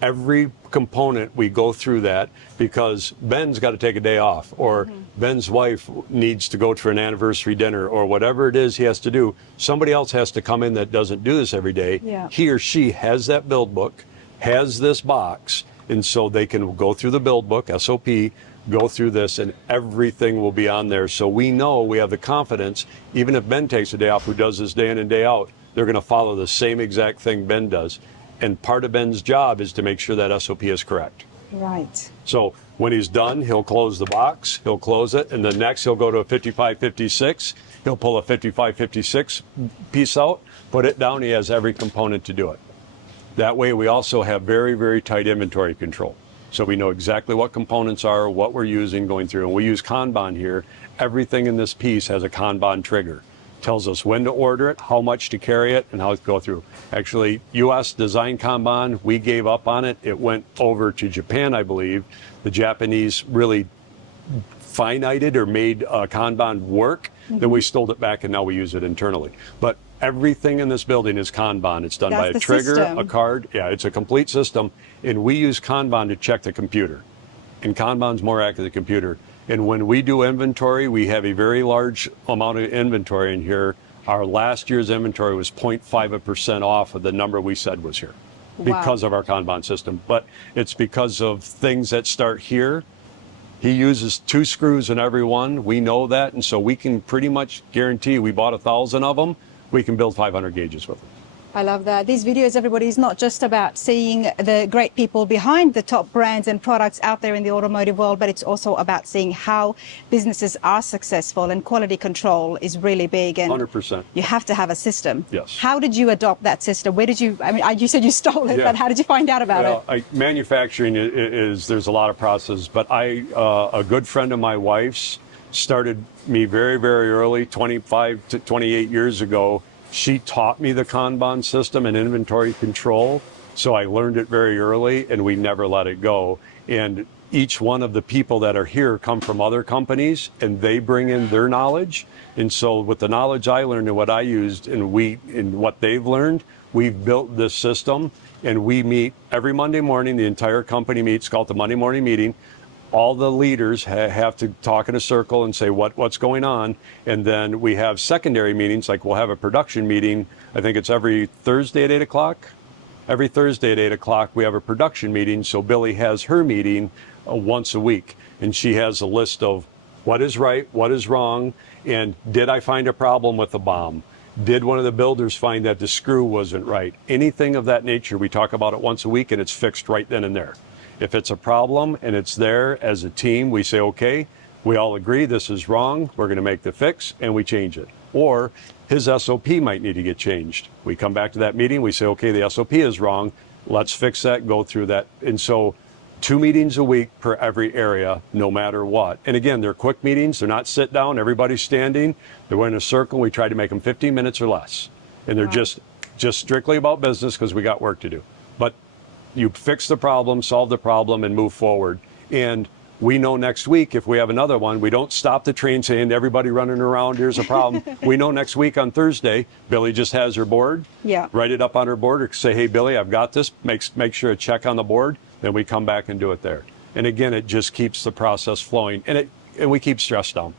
Every component, we go through that because Ben's got to take a day off, or Ben's wife needs to go to an anniversary dinner, or whatever it is he has to do. Somebody else has to come in that doesn't do this every day. Yeah. He or she has that build book, has this box, and so they can go through the build book, SOP, go through this, and everything will be on there. So we know, we have the confidence, even if Ben takes a day off, who does this day in and day out, they're going to follow the same exact thing Ben does. And part of Ben's job is to make sure that SOP is correct. right. So when he's done, he'll close the box, he'll close it, and then next he'll go to a 5556. He'll pull a 5556 piece out, put it down. He has every component to do it. That way we also have very, very tight inventory control. So we know exactly what components are, what we're using going through. And we use Kanban here. Everything in this piece has a Kanban trigger. tells us when to order it, how much to carry it, and how to go through. Actually, U.S. design Kanban, we gave up on it. It went over to Japan, I believe. The Japanese really finited or made Kanban work. Then we stole it back, and now we use it internally. But everything in this building is Kanban. It's done by a trigger, system. a card. Yeah, it's a complete system. And we use Kanban to check the computer. And Kanban's more accurate than the computer. And when we do inventory, we have a very large amount of inventory in here. Our last year's inventory was 0.5% off of the number we said was here because of our Kanban system. But it's because of things that start here. He uses 2 screws in every one. We know that. And so we can pretty much guarantee we bought 1,000 of them. We can build 500 gauges with them. I love that. These videos, everybody, is not just about seeing the great people behind the top brands and products out there in the automotive world, but it's also about seeing how businesses are successful, and quality control is really big. And 100%. you have to have a system. Yes. How did you adopt that system? Where did you, I mean, you said you stole it, Yeah. but how did you find out about it? Manufacturing is, there's a lot of process, but a good friend of my wife's started me very, very early, 25 to 28 years ago. She taught me the Kanban system and inventory control, so I learned it very early, and we never let it go. And each one of the people that are here come from other companies, and they bring in their knowledge. And so with the knowledge I learned and what I used and what they've learned, we've built this system, and we meet every Monday morning. The entire company meets, it's called the Monday morning meeting. All the leaders have to talk in a circle and say what's going on. And then we have secondary meetings, like we'll have a production meeting. I think it's every Thursday at 8 o'clock. Every Thursday at 8 o'clock, we have a production meeting. So Billy has her meeting once a week. And she has a list of what is right, what is wrong, and did I find a problem with the bomb? Did one of the builders find that the screw wasn't right? Anything of that nature, we talk about it once a week, and it's fixed right then and there. If it's a problem and it's there as a team, we say, okay, we all agree this is wrong, we're going to make the fix, and we change it. Or his SOP might need to get changed. We come back to that meeting, we say, okay, the SOP is wrong, let's fix that, go through that. And so 2 meetings a week per every area, no matter what. And again, they're quick meetings, they're not sit down, everybody's standing, they're in a circle, we try to make them 15 minutes or less. And they're just strictly about business because we got work to do. But you fix the problem, solve the problem, and move forward. And we know next week, if we have another one, we don't stop the train saying, everybody running around, here's a problem. We know next week on Thursday, Billy just has her board. Yeah. Write it up on her board, or say, hey, Billy, I've got this. Make sure to check on the board. Then we come back and do it there. And again, it just keeps the process flowing. And we keep stress down.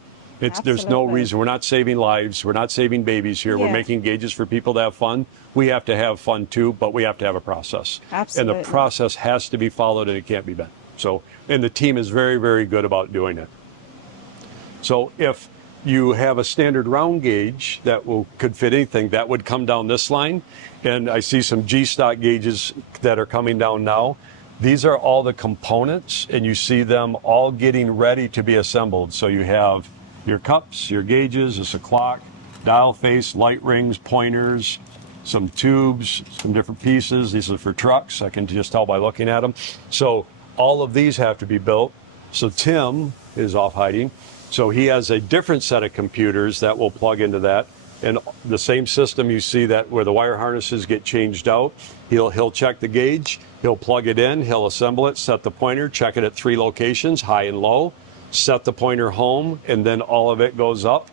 There's no reason. We're not saving lives. We're not saving babies here. Yeah. We're making gauges for people to have fun. We have to have fun too, but we have to have a process. Absolutely. And the process has to be followed, and it can't be bent. So, and the team is very, very good about doing it. So if you have a standard round gauge that could fit anything, that would come down this line. And I see some G-stock gauges that are coming down now. These are all the components, and you see them all getting ready to be assembled. So you have your cups, your gauges, it's a clock, dial face, light rings, pointers, some tubes, some different pieces. These are for trucks. I can just tell by looking at them. So all of these have to be built. So Tim is off hiding. So he has a different set of computers that will plug into that. And the same system you see that where the wire harnesses get changed out, he'll check the gauge, he'll plug it in, he'll assemble it, set the pointer, check it at 3 locations, high and low, set the pointer home, and then all of it goes up.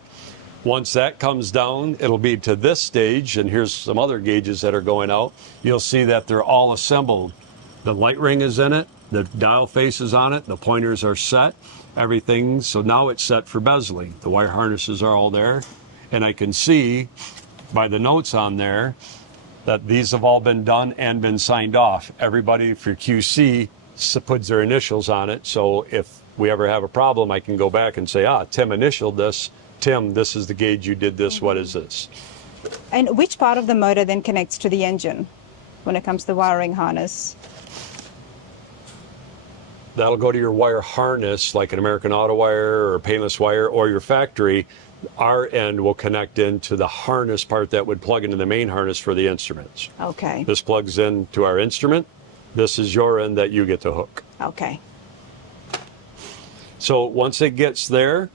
Once that comes down, it'll be to this stage, and here's some other gauges that are going out. You'll see that they're all assembled. The light ring is in it, the dial face is on it, the pointers are set, everything. So now it's set for bezeling. The wire harnesses are all there, and I can see by the notes on there that these have all been done and been signed off. Everybody for QC puts their initials on it, so if we ever have a problem, I can go back and say, Tim initialed this. Tim, this is the gauge you did this. What is this? And which part of the motor then connects to the engine when it comes to the wiring harness? That'll go to your wire harness, like an American Auto Wire or a painless wire, or your factory. Our end will connect into the harness part that would plug into the main harness for the instruments. Okay. This plugs into our instrument. This is your end that you get to hook. Okay. So once it gets there,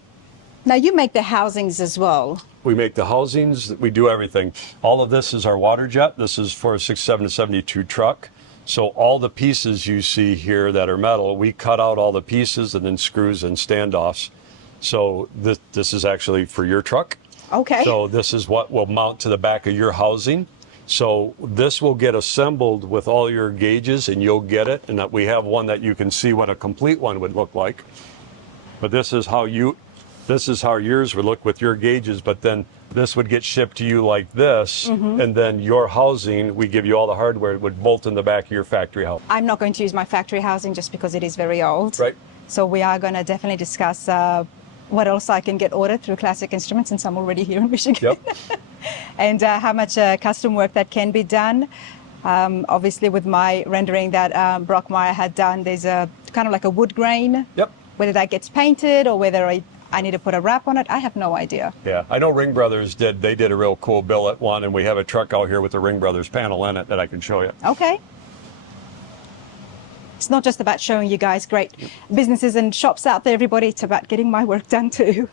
Now you make the housings as well. We make the housings, we do everything. All of this is our water jet. This is for a 67 to 72 truck. So all the pieces you see here that are metal, we cut out all the pieces and then screws and standoffs. So this is actually for your truck. Okay. So this is what will mount to the back of your housing. So this will get assembled with all your gauges and you'll get it. And that we have one that you can see what a complete one would look like. But this is how yours would look with your gauges, but then this would get shipped to you like this, and then your housing, we give you all the hardware, it would bolt in the back of your factory house. I'm not going to use my factory housing just because it is very old. Right. So we are going to definitely discuss what else I can get ordered through Classic Instruments since I'm already here in Michigan. Yep. And how much custom work that can be done. Obviously with my rendering that Brockmeyer had done, there's a kind of like a wood grain. Yep. Whether that gets painted or whether I need to put a wrap on it, I have no idea. Yeah, I know Ring Brothers they did a real cool billet one, and we have a truck out here with the Ring Brothers panel in it that I can show you. Okay. It's not just about showing you guys great businesses and shops out there, everybody. It's about getting my work done too.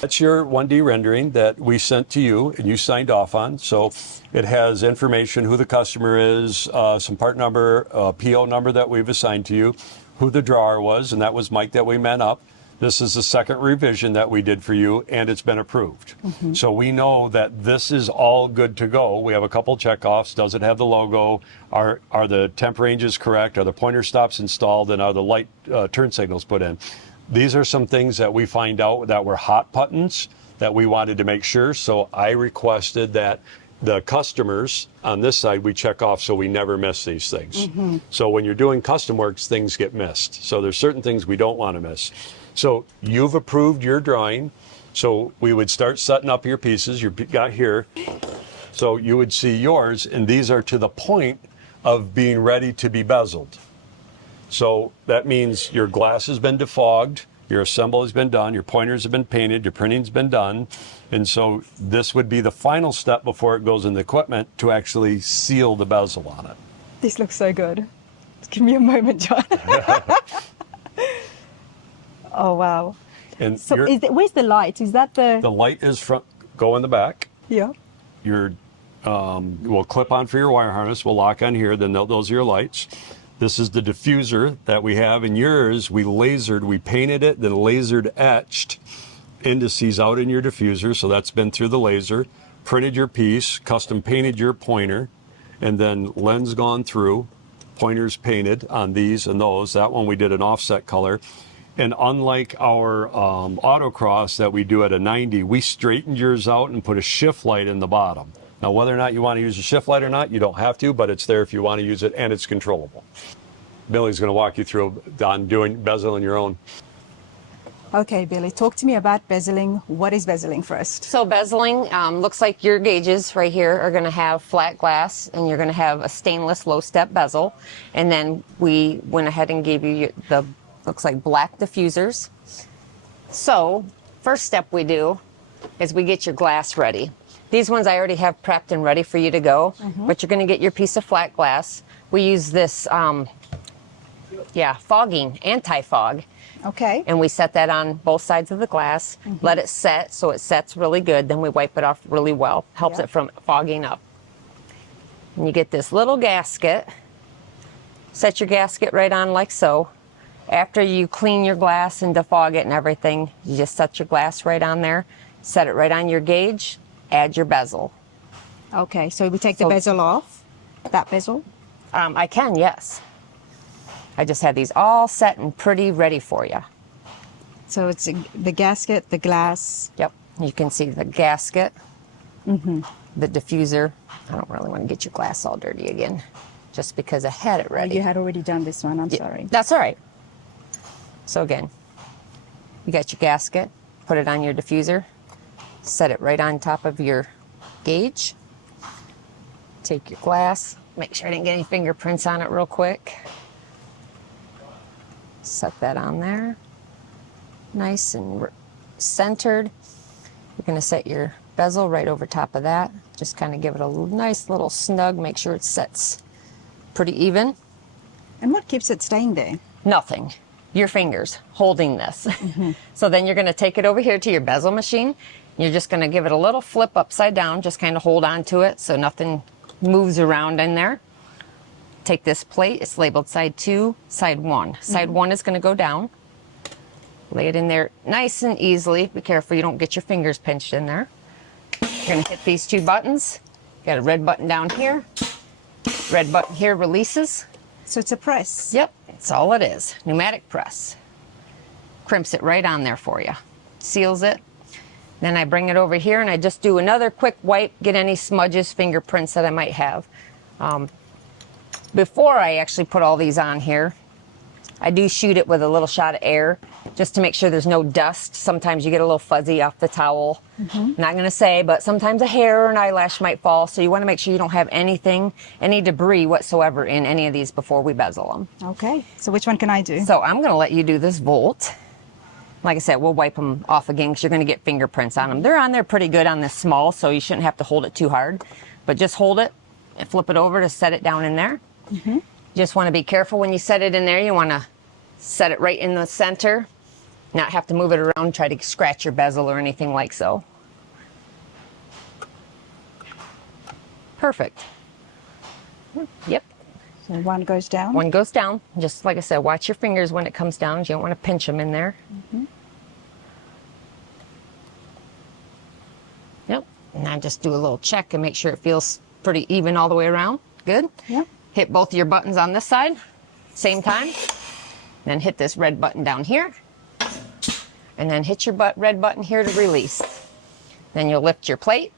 That's your 1D rendering that we sent to you and you signed off on. So it has information, who the customer is, some part number, PO number that we've assigned to you, who the drawer was, and that was Mike that we met up. This is the second revision that we did for you, and it's been approved. So we know that this is all good to go. We have a couple checkoffs. Does it have the logo? Are the temp ranges correct? Are the pointer stops installed? And are the light turn signals put in? These are some things that we find out that were hot buttons that we wanted to make sure. So I requested that the customers on this side, we check off so we never miss these things. So when you're doing custom works, things get missed. So there's certain things we don't want to miss. So you've approved your drawing. So we would start setting up your pieces. You got here. So you would see yours, and these are to the point of being ready to be bezeled. So that means your glass has been defogged, your assembly has been done, your pointers have been painted, your printing's been done. And so this would be the final step before it goes in the equipment to actually seal the bezel on it. This looks so good. Just give me a moment, John. Oh, wow. And So where's the light? Is that the light is go in the back. Yeah. Your will clip on for your wire harness. Will lock on here. Then those are your lights. This is the diffuser that we have. In yours, we painted it, then lasered etched indices out in your diffuser. So that's been through the laser. Printed your piece, custom painted your pointer, and then lens gone through, pointers painted on these and those. That one we did an offset color. And unlike our autocross that we do at a 90, we straightened yours out and put a shift light in the bottom. Now, whether or not you want to use a shift light or not, you don't have to, but it's there if you want to use it, and it's controllable. Billy's going to walk you through on doing bezeling your own. Okay, Billy, talk to me about bezeling. What is bezeling first? So bezeling looks like your gauges right here are going to have flat glass, and you're going to have a stainless low-step bezel. And then we went ahead and gave you the looks like black diffusers. So first step we do is we get your glass ready. These ones I already have prepped and ready for you to go, but you're going to get your piece of flat glass. We use this fogging, anti-fog. Okay. And we set that on both sides of the glass, let it set so it sets really good, then we wipe it off really well, helps it from fogging up. And you get this little gasket, set your gasket right on like so. After you clean your glass and defog it and everything, you just set your glass right on there, set it right on your gauge, add your bezel. Okay, so we take the bezel off, that bezel? I can, yes. I just had these all set and pretty ready for you. So it's the gasket, the glass. Yep, you can see the gasket, the diffuser. I don't really want to get your glass all dirty again, just because I had it ready. You had already done this one, I'm sorry. That's all right. So again, you got your gasket, put it on your diffuser, set it right on top of your gauge. Take your glass, make sure I didn't get any fingerprints on it real quick. Set that on there, nice and centered. You're going to set your bezel right over top of that. Just kind of give it a nice little snug, make sure it sets pretty even. And what keeps it staying there? Nothing. Your fingers holding this. So then you're going to take it over here to your bezel machine You're just going to give it a little flip upside down, just kind of hold on to it so nothing moves around in there. Take this plate, it's labeled side 2, side 1. Side 1 is going to go down. Lay it in there nice and easily. Be careful you don't get your fingers pinched in there. You're going to hit these 2 buttons. Got a red button down here. Red button here releases. So it's a press. Yep, that's all it is. Pneumatic press. Crimps it right on there for you. Seals it. Then I bring it over here and I just do another quick wipe, get any smudges, fingerprints that I might have. Before I actually put all these on here, I do shoot it with a little shot of air just to make sure there's no dust. Sometimes you get a little fuzzy off the towel. Not going to say, but sometimes a hair or an eyelash might fall. So you want to make sure you don't have anything, any debris whatsoever in any of these before we bezel them. Okay, so which one can I do? So I'm going to let you do this volt. Like I said, we'll wipe them off again because you're going to get fingerprints on them. They're on there pretty good on this small, so you shouldn't have to hold it too hard. But just hold it and flip it over to set it down in there. Just want to be careful when you set it in there. You want to set it right in the center, not have to move it around, try to scratch your bezel or anything like so. Perfect. Yep. So one goes down. One goes down. Just like I said, watch your fingers when it comes down. You don't want to pinch them in there. Yep. And I just do a little check and make sure it feels pretty even all the way around. Good. Yep. Hit both of your buttons on this side, same time. Then hit this red button down here. And then hit your red button here to release. Then you'll lift your plate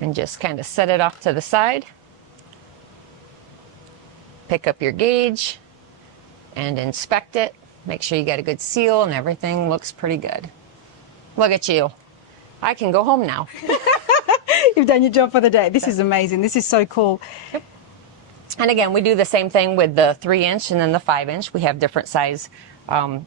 and just kind of set it off to the side. Pick up your gauge and inspect it. Make sure you got a good seal and everything looks pretty good. Look at you. I can go home now. You've done your job for the day. This is amazing. This is so cool. Yep. And again, we do the same thing with the 3-inch and then the 5-inch. We have different size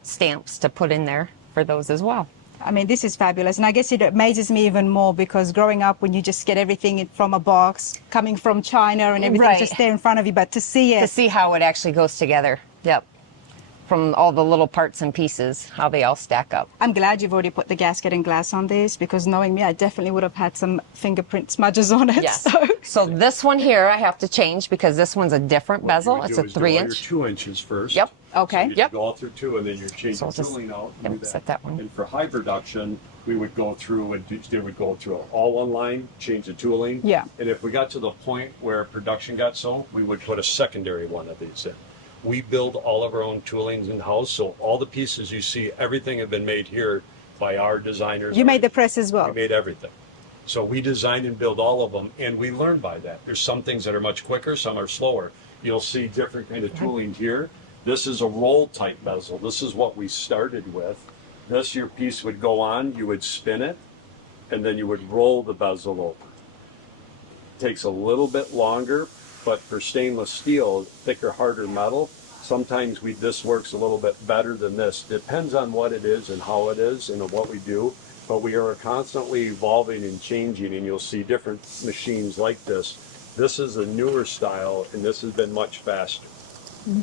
stamps to put in there for those as well. I mean, this is fabulous. And I guess it amazes me even more because growing up when you just get everything from a box, coming from China and everything's just there in front of you, but to see it. To see how it actually goes together. Yep. From all the little parts and pieces, how they all stack up. I'm glad you've already put the gasket and glass on this because knowing me, I definitely would have had some fingerprint smudges on it. Yes. So this one here I have to change because this one's a different bezel. It's a 3-inch. 2 inches first. Yep. Okay. So you Yep. go all through 2 and then you're changing So just- tooling out. yep, do that. set that one. And for high production, we would go through and they would go through all one line, change the tooling. Yeah. And if we got to the point where production got so, we would put a secondary one of these in. We build all of our own toolings in-house, so all the pieces you see, everything have been made here by our designers. You made the press as well. We made everything. So we design and build all of them, and we learn by that. There's some things that are much quicker, some are slower. You'll see different kind of tooling here. This is a roll type bezel. This is what we started with. This, your piece would go on, you would spin it, and then you would roll the bezel over. Takes a little bit longer, but for stainless steel, thicker, harder metal, sometimes this works a little bit better than this. Depends on what it is and how it is and what we do, but we are constantly evolving and changing, and you'll see different machines like this. This is a newer style, and this has been much faster.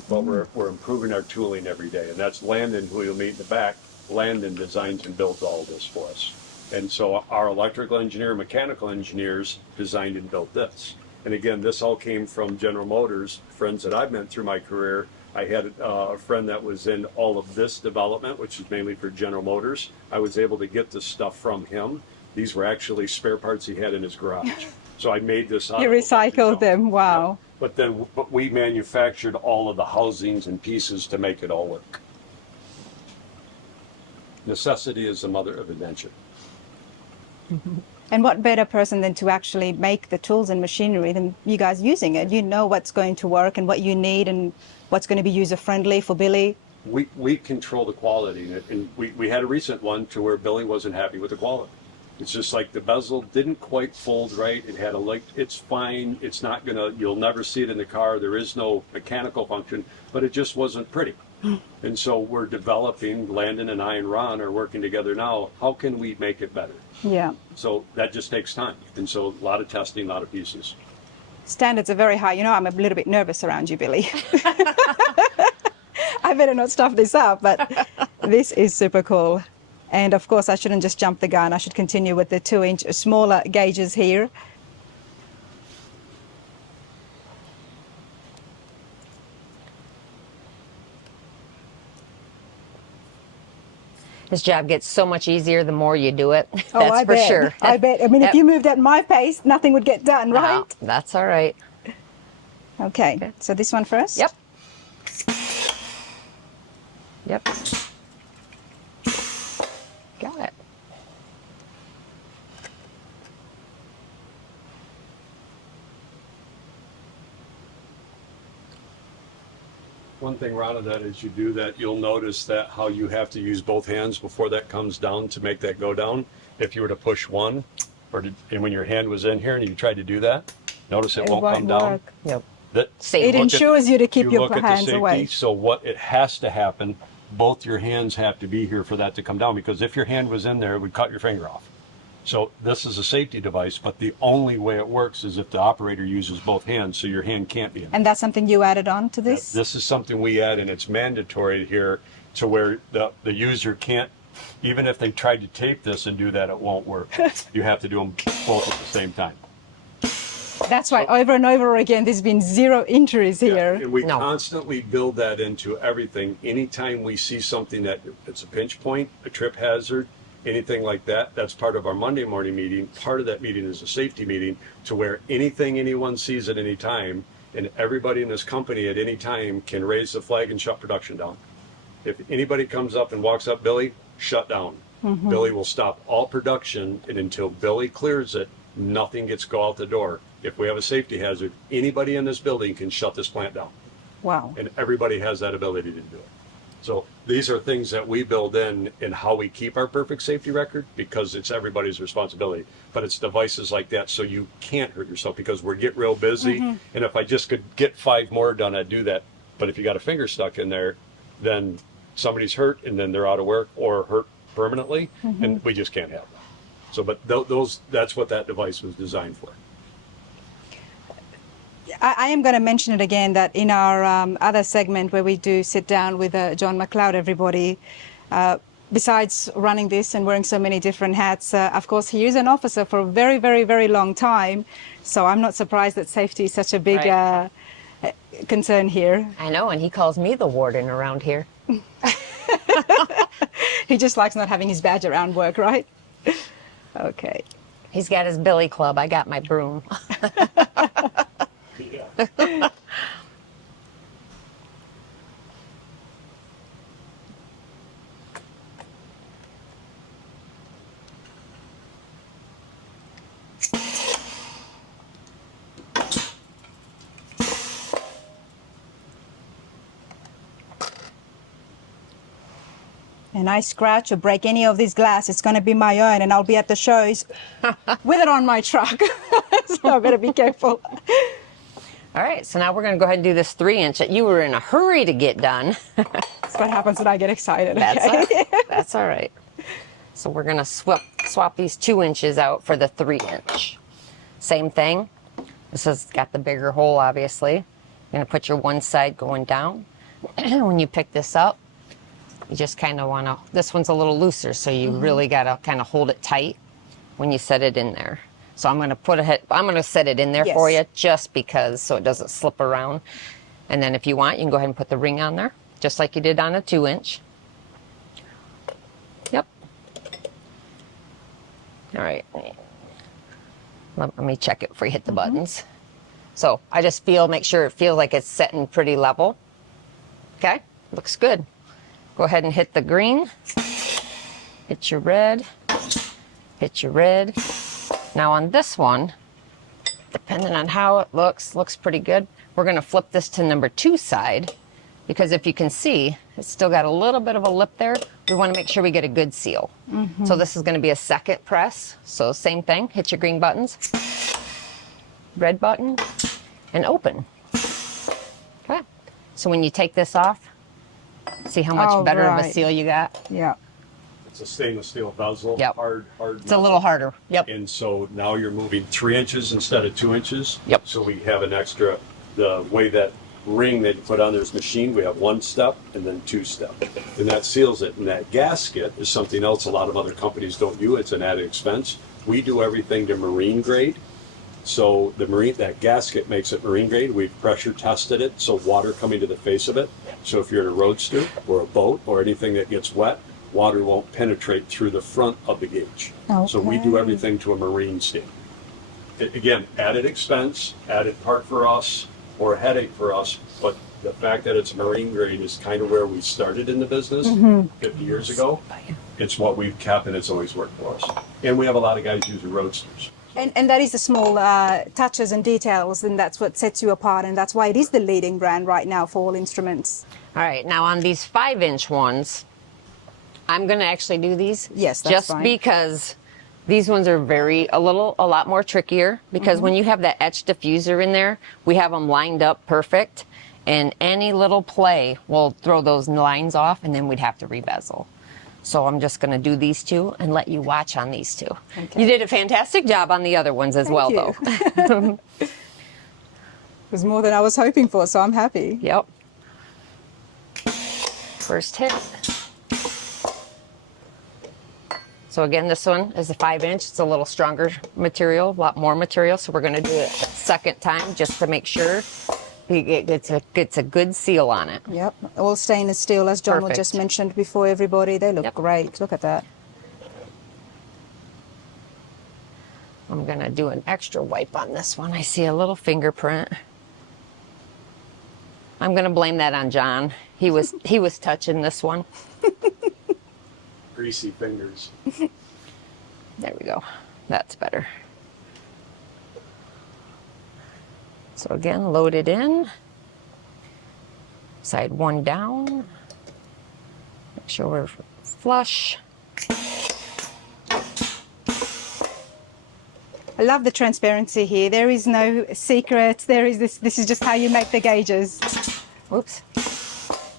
But we're improving our tooling every day, and that's Landon, who you'll meet in the back. Landon designs and builds all this for us. And so our electrical engineer, mechanical engineers designed and built this. And again, this all came from General Motors, friends that I've met through my career. I had a friend that was in all of this development, which is mainly for General Motors. I was able to get this stuff from him. These were actually spare parts he had in his garage. So I made this out. You recycled them. Wow. Yeah. But we manufactured all of the housings and pieces to make it all work. Necessity is the mother of invention. And what better person than to actually make the tools and machinery than you guys using it? You know what's going to work and what you need and what's going to be user-friendly for Billy. We control the quality, and we had a recent one to where Billy wasn't happy with the quality. It's just like the bezel didn't quite fold right. It had it's fine. It's not gonna, you'll never see it in the car. There is no mechanical function, but it just wasn't pretty. And so we're developing, Landon and I and Ron are working together now. How can we make it better? Yeah. So that just takes time. And so a lot of testing, a lot of pieces. Standards are very high. You know, I'm a little bit nervous around you, Billy. I better not stuff this up, but this is super cool. And of course, I shouldn't just jump the gun. I should continue with the 2-inch smaller gauges here. This job gets so much easier the more you do it. Oh, That's I for bet. sure. I bet. I mean, if you moved at my pace, nothing would get done, right? No, that's all right. Okay, so this one first? Yep. Yep. Got it. One thing, Rana, that as you do that, you'll notice that how you have to use both hands before that comes down to make that go down. If you were to push one, and when your hand was in here and you tried to do that, notice it won't come down. work. Yep. That, Safety. It ensures you to keep your look at the hands safety, away. So what it has to happen, both your hands have to be here for that to come down, because if your hand was in there, it would cut your finger off. So this is a safety device, but the only way it works is if the operator uses both hands, so your hand can't be in there. And that's something you added on to this? This is something we add, and it's mandatory here to where the user can't, even if they tried to tape this and do that, it won't work. You have to do them both at the same time. That's why over and over again, there's been 0 injuries here. And we No. constantly build that into everything. Anytime we see something that it's a pinch point, a trip hazard, anything like that, that's part of our Monday morning meeting. Part of that meeting is a safety meeting to where anything anyone sees at any time, and everybody in this company at any time can raise the flag and shut production down. If anybody comes up and walks up, Billy, shut down. Billy will stop all production, and until Billy clears it, nothing gets go out the door. If we have a safety hazard, anybody in this building can shut this plant down, Wow. and everybody has that ability to do it. So these are things that we build in how we keep our perfect safety record, because it's everybody's responsibility. But it's devices like that so you can't hurt yourself, because we get real busy. And if I just could get 5 more done, I'd do that. But if you got a finger stuck in there, then somebody's hurt, and then they're out of work or hurt permanently, and we just can't have that. So, but that's what that device was designed for. I am going to mention it again that in our other segment where we do sit down with John McLeod, everybody, besides running this and wearing so many different hats, of course, he is an officer for a very, very, very long time. So I'm not surprised that safety is such a big concern here. I know, and he calls me the warden around here. He just likes not having his badge around work, right? Okay. He's got his billy club. I got my broom. Yeah. And I scratch or break any of these glass, it's going to be my own, and I'll be at the shows with it on my truck. So I better be careful. All right, so now we're going to go ahead and do this 3-inch that you were in a hurry to get done. That's what happens when I get excited. That's Okay? all right. That's all right. So we're going to swap these 2 inches out for the 3-inch. Same thing. This has got the bigger hole, obviously. You're going to put your one side going down. When you pick this up, you just kind of want to, this one's a little looser, so you really got to kind of hold it tight when you set it in there. So I'm going to set it in there for you just because, so it doesn't slip around. And then if you want, you can go ahead and put the ring on there, just like you did on a 2-inch. Yep. All right. Let me check it before you hit the buttons. So I just make sure it feels like it's setting pretty level. Okay, looks good. Go ahead and hit the green, hit your red, hit your red. Now on this one, depending on how it looks pretty good. We're gonna flip this to number 2 side, because if you can see, it's still got a little bit of a lip there. We wanna make sure we get a good seal. So this is gonna be a second press. So same thing, hit your green buttons, red button, and open. Okay, so when you take this off, see how much better of a seal you got? Yeah. It's a stainless steel bezel, Yep. hard. It's a little harder. Yep. And so now you're moving 3 inches instead of 2 inches. Yep. So we have an extra, the way that ring that you put on there's machined. We have 1 step and then 2 step, and that seals it. And that gasket is something else a lot of other companies don't do. It's an added expense. We do everything to marine grade. So that gasket makes it marine grade. We've pressure tested it, so water coming to the face of it. So if you're in a roadster or a boat or anything that gets wet, water won't penetrate through the front of the gauge. Okay. So we do everything to a marine standard. Again, added expense, added part for us, or a headache for us, but the fact that it's marine grade is kind of where we started in the business 50 years ago. It's what we've kept, and it's always worked for us. And we have a lot of guys using roadsters. And that is the small touches and details, and that's what sets you apart, and that's why it is the leading brand right now for all instruments. All right, now on these 5-inch ones, I'm going to actually do these. Yes, that's just fine. because these ones are a lot more trickier, because when you have that etch diffuser in there, we have them lined up perfect, and any little play will throw those lines off, and then we'd have to rebezel. So I'm just going to do these 2 and let you watch on these 2. Okay. You did a fantastic job on the other ones as well, though. It was more than I was hoping for, so I'm happy. Yep. First hit. So again, this one is a 5-inch. It's a little stronger material, a lot more material. So we're going to do it a second time just to make sure it's a good seal on it. Yep, all stainless steel, as John Perfect. just mentioned before everybody. They look great. Look at that. I'm going to do an extra wipe on this one. I see a little fingerprint. I'm going to blame that on John. He was touching this one. Greasy fingers. There we go. That's better. So again, load it in. Side 1 down. Make sure we're flush. I love the transparency here. There is no secret. There is this is just how you make the gauges. Whoops.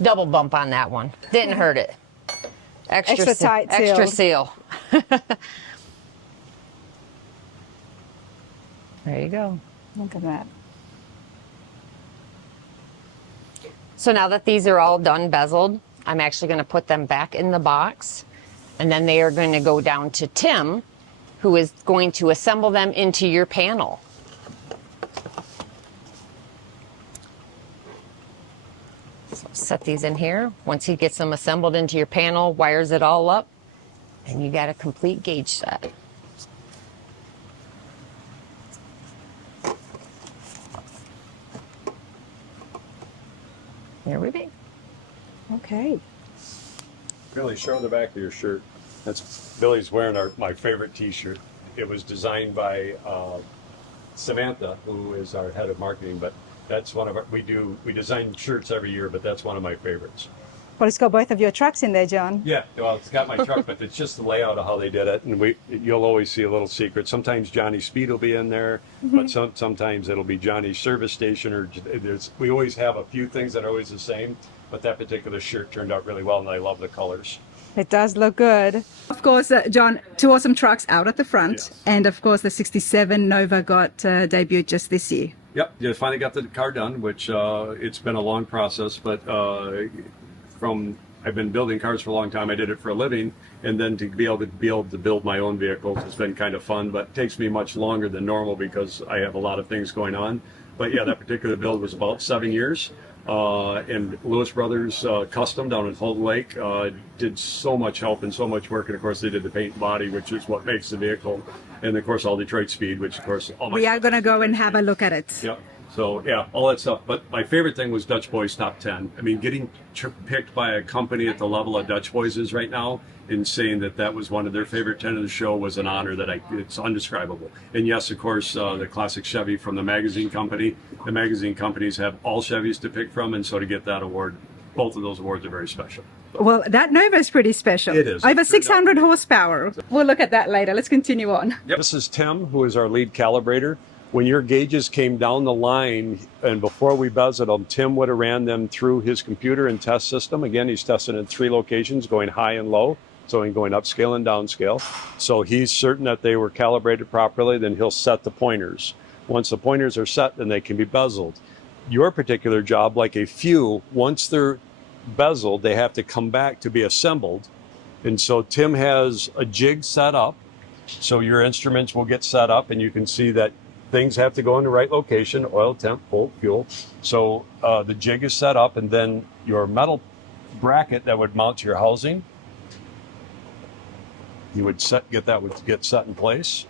Double bump on that one. Didn't hurt it. Extra tight Extra sealed. seal. There you go. Look at that. So now that these are all done bezeled, I'm actually going to put them back in the box, and then they are going to go down to Tim, who is going to assemble them into your panel. So set these in here. Once he gets them assembled into your panel, wires it all up, and you got a complete gauge set. There we be. Okay. Billy, show the back of your shirt. That's Billy's wearing my favorite T-shirt. It was designed by Samantha, who is our head of marketing. But that's one of our. We design shirts every year, but that's one of my favorites. Well, it's got both of your trucks in there, John. Yeah, well, it's got my truck, but it's just the layout of how they did it, and you'll always see a little secret. Sometimes Johnny's Speed will be in there, but sometimes it'll be Johnny's service station, or we always have a few things that are always the same. But that particular shirt turned out really well, and I love the colors. It does look good. Of course, John, 2 awesome trucks out at the front. Yes. And of course, the 67 Nova got debuted just this year. Yep, you finally got the car done, which it's been a long process, but I've been building cars for a long time. I did it for a living, and then to be able to build my own vehicles has been kind of fun, but it takes me much longer than normal because I have a lot of things going on. But yeah, that particular build was about 7 years. And Lewis Brothers Custom down in Holden Lake did so much help and so much work. And of course, they did the paint and body, which is what makes the vehicle. And of course, all Detroit Speed, which of course, all my We are going to go and have a look at it. Yep. So yeah, all that stuff. But my favorite thing was Dutch Boys Top 10. I mean, getting picked by a company at the level of Dutch Boys is right now, and saying that was one of their favorite 10 of the show was an honor it's indescribable. And yes, of course, the classic Chevy from the magazine company. The magazine companies have all Chevys to pick from, and so to get that award, both of those awards are very special. Well, that Nova is pretty special. It is. Over 600 horsepower. We'll look at that later. Let's continue on. Yep. This is Tim, who is our lead calibrator. When your gauges came down the line, and before we bezeled them, Tim would have ran them through his computer and test system. Again, he's tested in 3 locations, going high and low, so he's going upscale and downscale. So he's certain that they were calibrated properly, then he'll set the pointers. Once the pointers are set, then they can be bezeled. your particular job, like a few, once they're bezeled, they have to come back to be assembled. And so Tim has a jig set up. So your instruments will get set up, and you can see that things have to go in the right location, oil, temp, volt, fuel. So the jig is set up, and then your metal bracket that would mount to your housing, you would get set in place.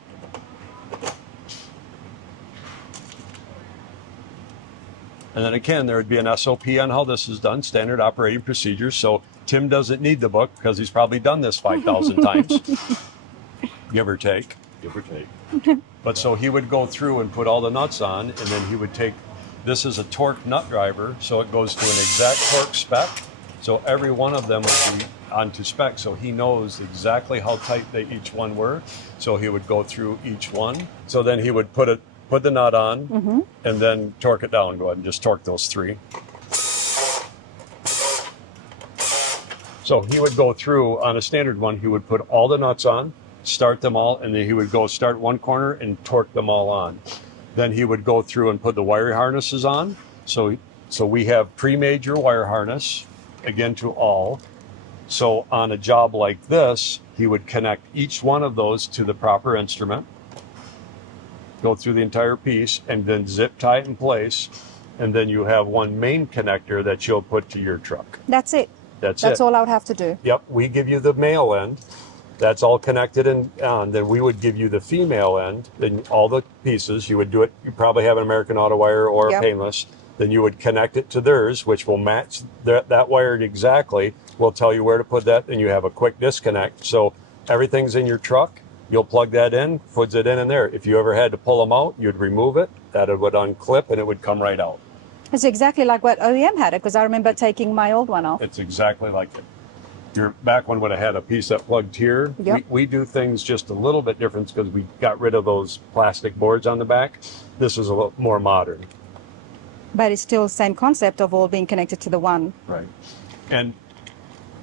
And then again, there would be an SOP on how this is done, standard operating procedures. So Tim doesn't need the book because he's probably done this 5,000 times, give or take. But so he would go through and put all the nuts on, and then he would take, this is a torque nut driver, so it goes to an exact torque spec. So every one of them would be onto spec, so he knows exactly how tight each one were. So he would go through each one. So then he would put the nut on, and then torque it down. Go ahead and just torque those 3. So he would go through, on a standard one, he would put all the nuts on, start them all, and then he would go start one corner and torque them all on. Then he would go through and put the wire harnesses on. So we have pre-made your wire harness, again, to all. So on a job like this, he would connect each one of those to the proper instrument, go through the entire piece, and then zip tie it in place. And then you have one main connector that you'll put to your truck. That's it. That's all I would have to do. Yep, we give you the male end. That's all connected and on. Then we would give you the female end, then all the pieces. You would do it. You probably have an American Auto Wire or a painless. Then you would connect it to theirs, which will match that wired exactly. We'll tell you where to put that, and you have a quick disconnect. So everything's in your truck. You'll plug that in, puts it in there. If you ever had to pull them out, you'd remove it. That would unclip, and it would come right out. It's exactly like what OEM had it, because I remember taking my old one off. It's exactly like it. Your back one would have had a piece that plugged here. Yep. We do things just a little bit different because we got rid of those plastic boards on the back. This is a little more modern. But it's still the same concept of all being connected to the one. Right. And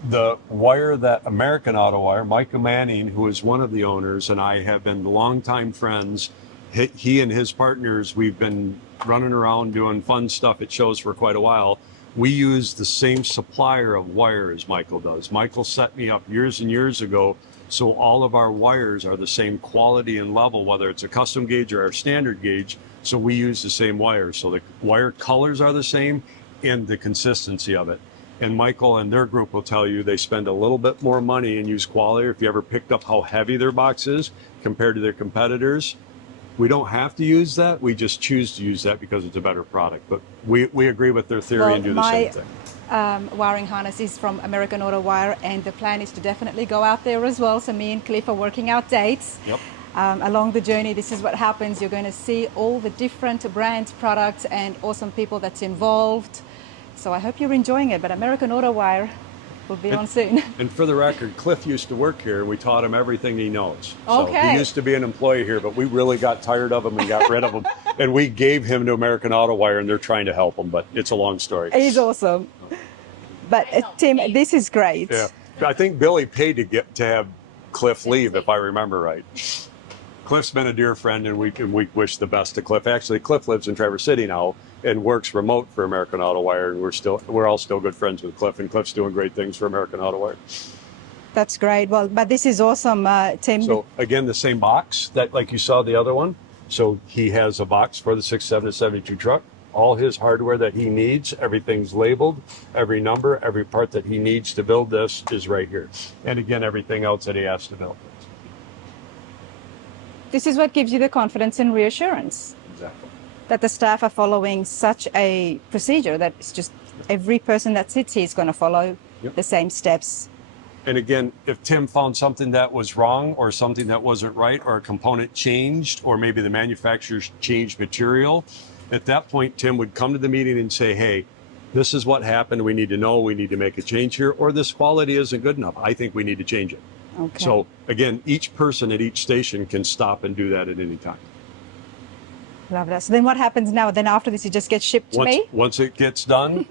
the wire that American Auto Wire, Michael Manning, who is one of the owners, and I have been longtime friends. He and his partners, we've been running around doing fun stuff at shows for quite a while. We use the same supplier of wire as Michael does. Michael set me up years and years ago, so all of our wires are the same quality and level, whether it's a custom gauge or our standard gauge. So we use the same wire. So the wire colors are the same and the consistency of it. And Michael and their group will tell you they spend a little bit more money and use quality. If you ever picked up how heavy their box is compared to their competitors, we don't have to use that. We just choose to use that because it's a better product. But we agree with their theory and do the same thing. Wiring harness is from American Auto Wire, and the plan is to definitely go out there as well. So me and Cliff are working out dates. Yep. Along the journey, this is what happens. You're going to see all the different brand products and awesome people that's involved. So I hope you're enjoying it. But American Auto Wire will be on soon. And for the record, Cliff used to work here. We taught him everything he knows. Okay. So he used to be an employee here, but we really got tired of him and got rid of him. And we gave him to American Auto Wire, and they're trying to help him, but it's a long story. He's awesome. But Tim, this is great. Yeah. I think Billy paid to have Cliff leave, if I remember right. Cliff's been a dear friend, and we wish the best to Cliff. Actually, Cliff lives in Traverse City now and works remote for American Auto Wire, and we're all still good friends with Cliff, and Cliff's doing great things for American Auto Wire. That's great. Well, but this is awesome, Tim. So again, the same box that like you saw the other one. So he has a box for the 67 to 72 truck. All his hardware that he needs, everything's labeled, every number, every part that he needs to build this is right here. And again, everything else that he has to build. This is what gives you the confidence and reassurance. Exactly. That the staff are following such a procedure that it's just every person that sits here is going to follow the same steps. And again, if Tim found something that was wrong or something that wasn't right or a component changed or maybe the manufacturer's changed material, at that point, Tim would come to the meeting and say, hey, this is what happened. We need to know. We need to make a change here. Or this quality isn't good enough. I think we need to change it. Okay. So again, each person at each station can stop and do that at any time. Love that. So then what happens now? Then after this, it just gets shipped to me? Once it gets done,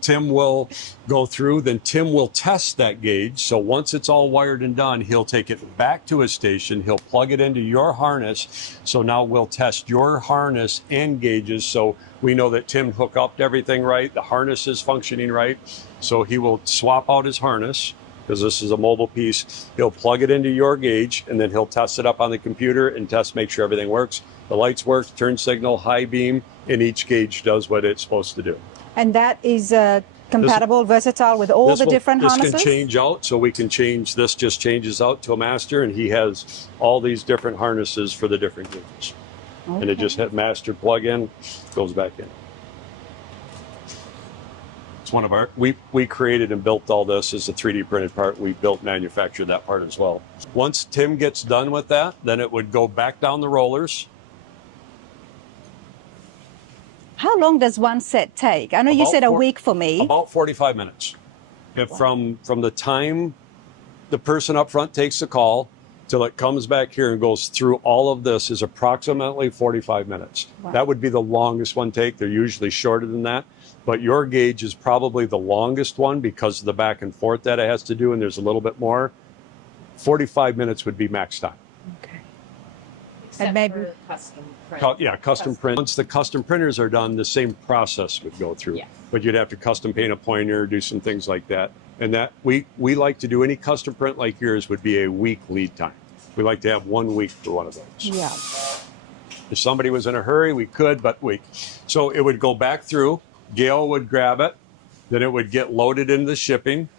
Tim will go through, then Tim will test that gauge. So once it's all wired and done, he'll take it back to his station. He'll plug it into your harness. So now we'll test your harness and gauges. So we know that Tim hooked up everything right. The harness is functioning right. So he will swap out his harness, because this is a mobile piece. He'll plug it into your gauge, and then he'll test it up on the computer and make sure everything works. The lights work, turn signal, high beam, and each gauge does what it's supposed to do. And that is compatible, versatile with all the different harnesses? This can change out, so we can change, this just changes out to a master, and he has all these different harnesses for the different gauges. Okay. And it just hit master plug in, goes back in. It's one of our, we created and built all this as a 3D printed part. We built, manufactured that part as well. Once Tim gets done with that, then it would go back down the rollers. How long does one set take? I know you said a week for me. About 45 minutes. If from the time the person up front takes the call till it comes back here and goes through all of this is approximately 45 minutes. Wow. That would be the longest one take. They're usually shorter than that. But your gauge is probably the longest one because of the back and forth that it has to do, and there's a little bit more. 45 minutes would be max time. Okay. Except and maybe for custom print. Yeah, custom print. Once the custom printers are done, the same process would go through. Yeah. But you'd have to custom paint a pointer, do some things like that. And that we like to do any custom print like yours would be a week lead time. We like to have 1 week for one of those. Yeah. If somebody was in a hurry, we could, but so it would go back through. Gail would grab it, then it would get loaded into the shipping.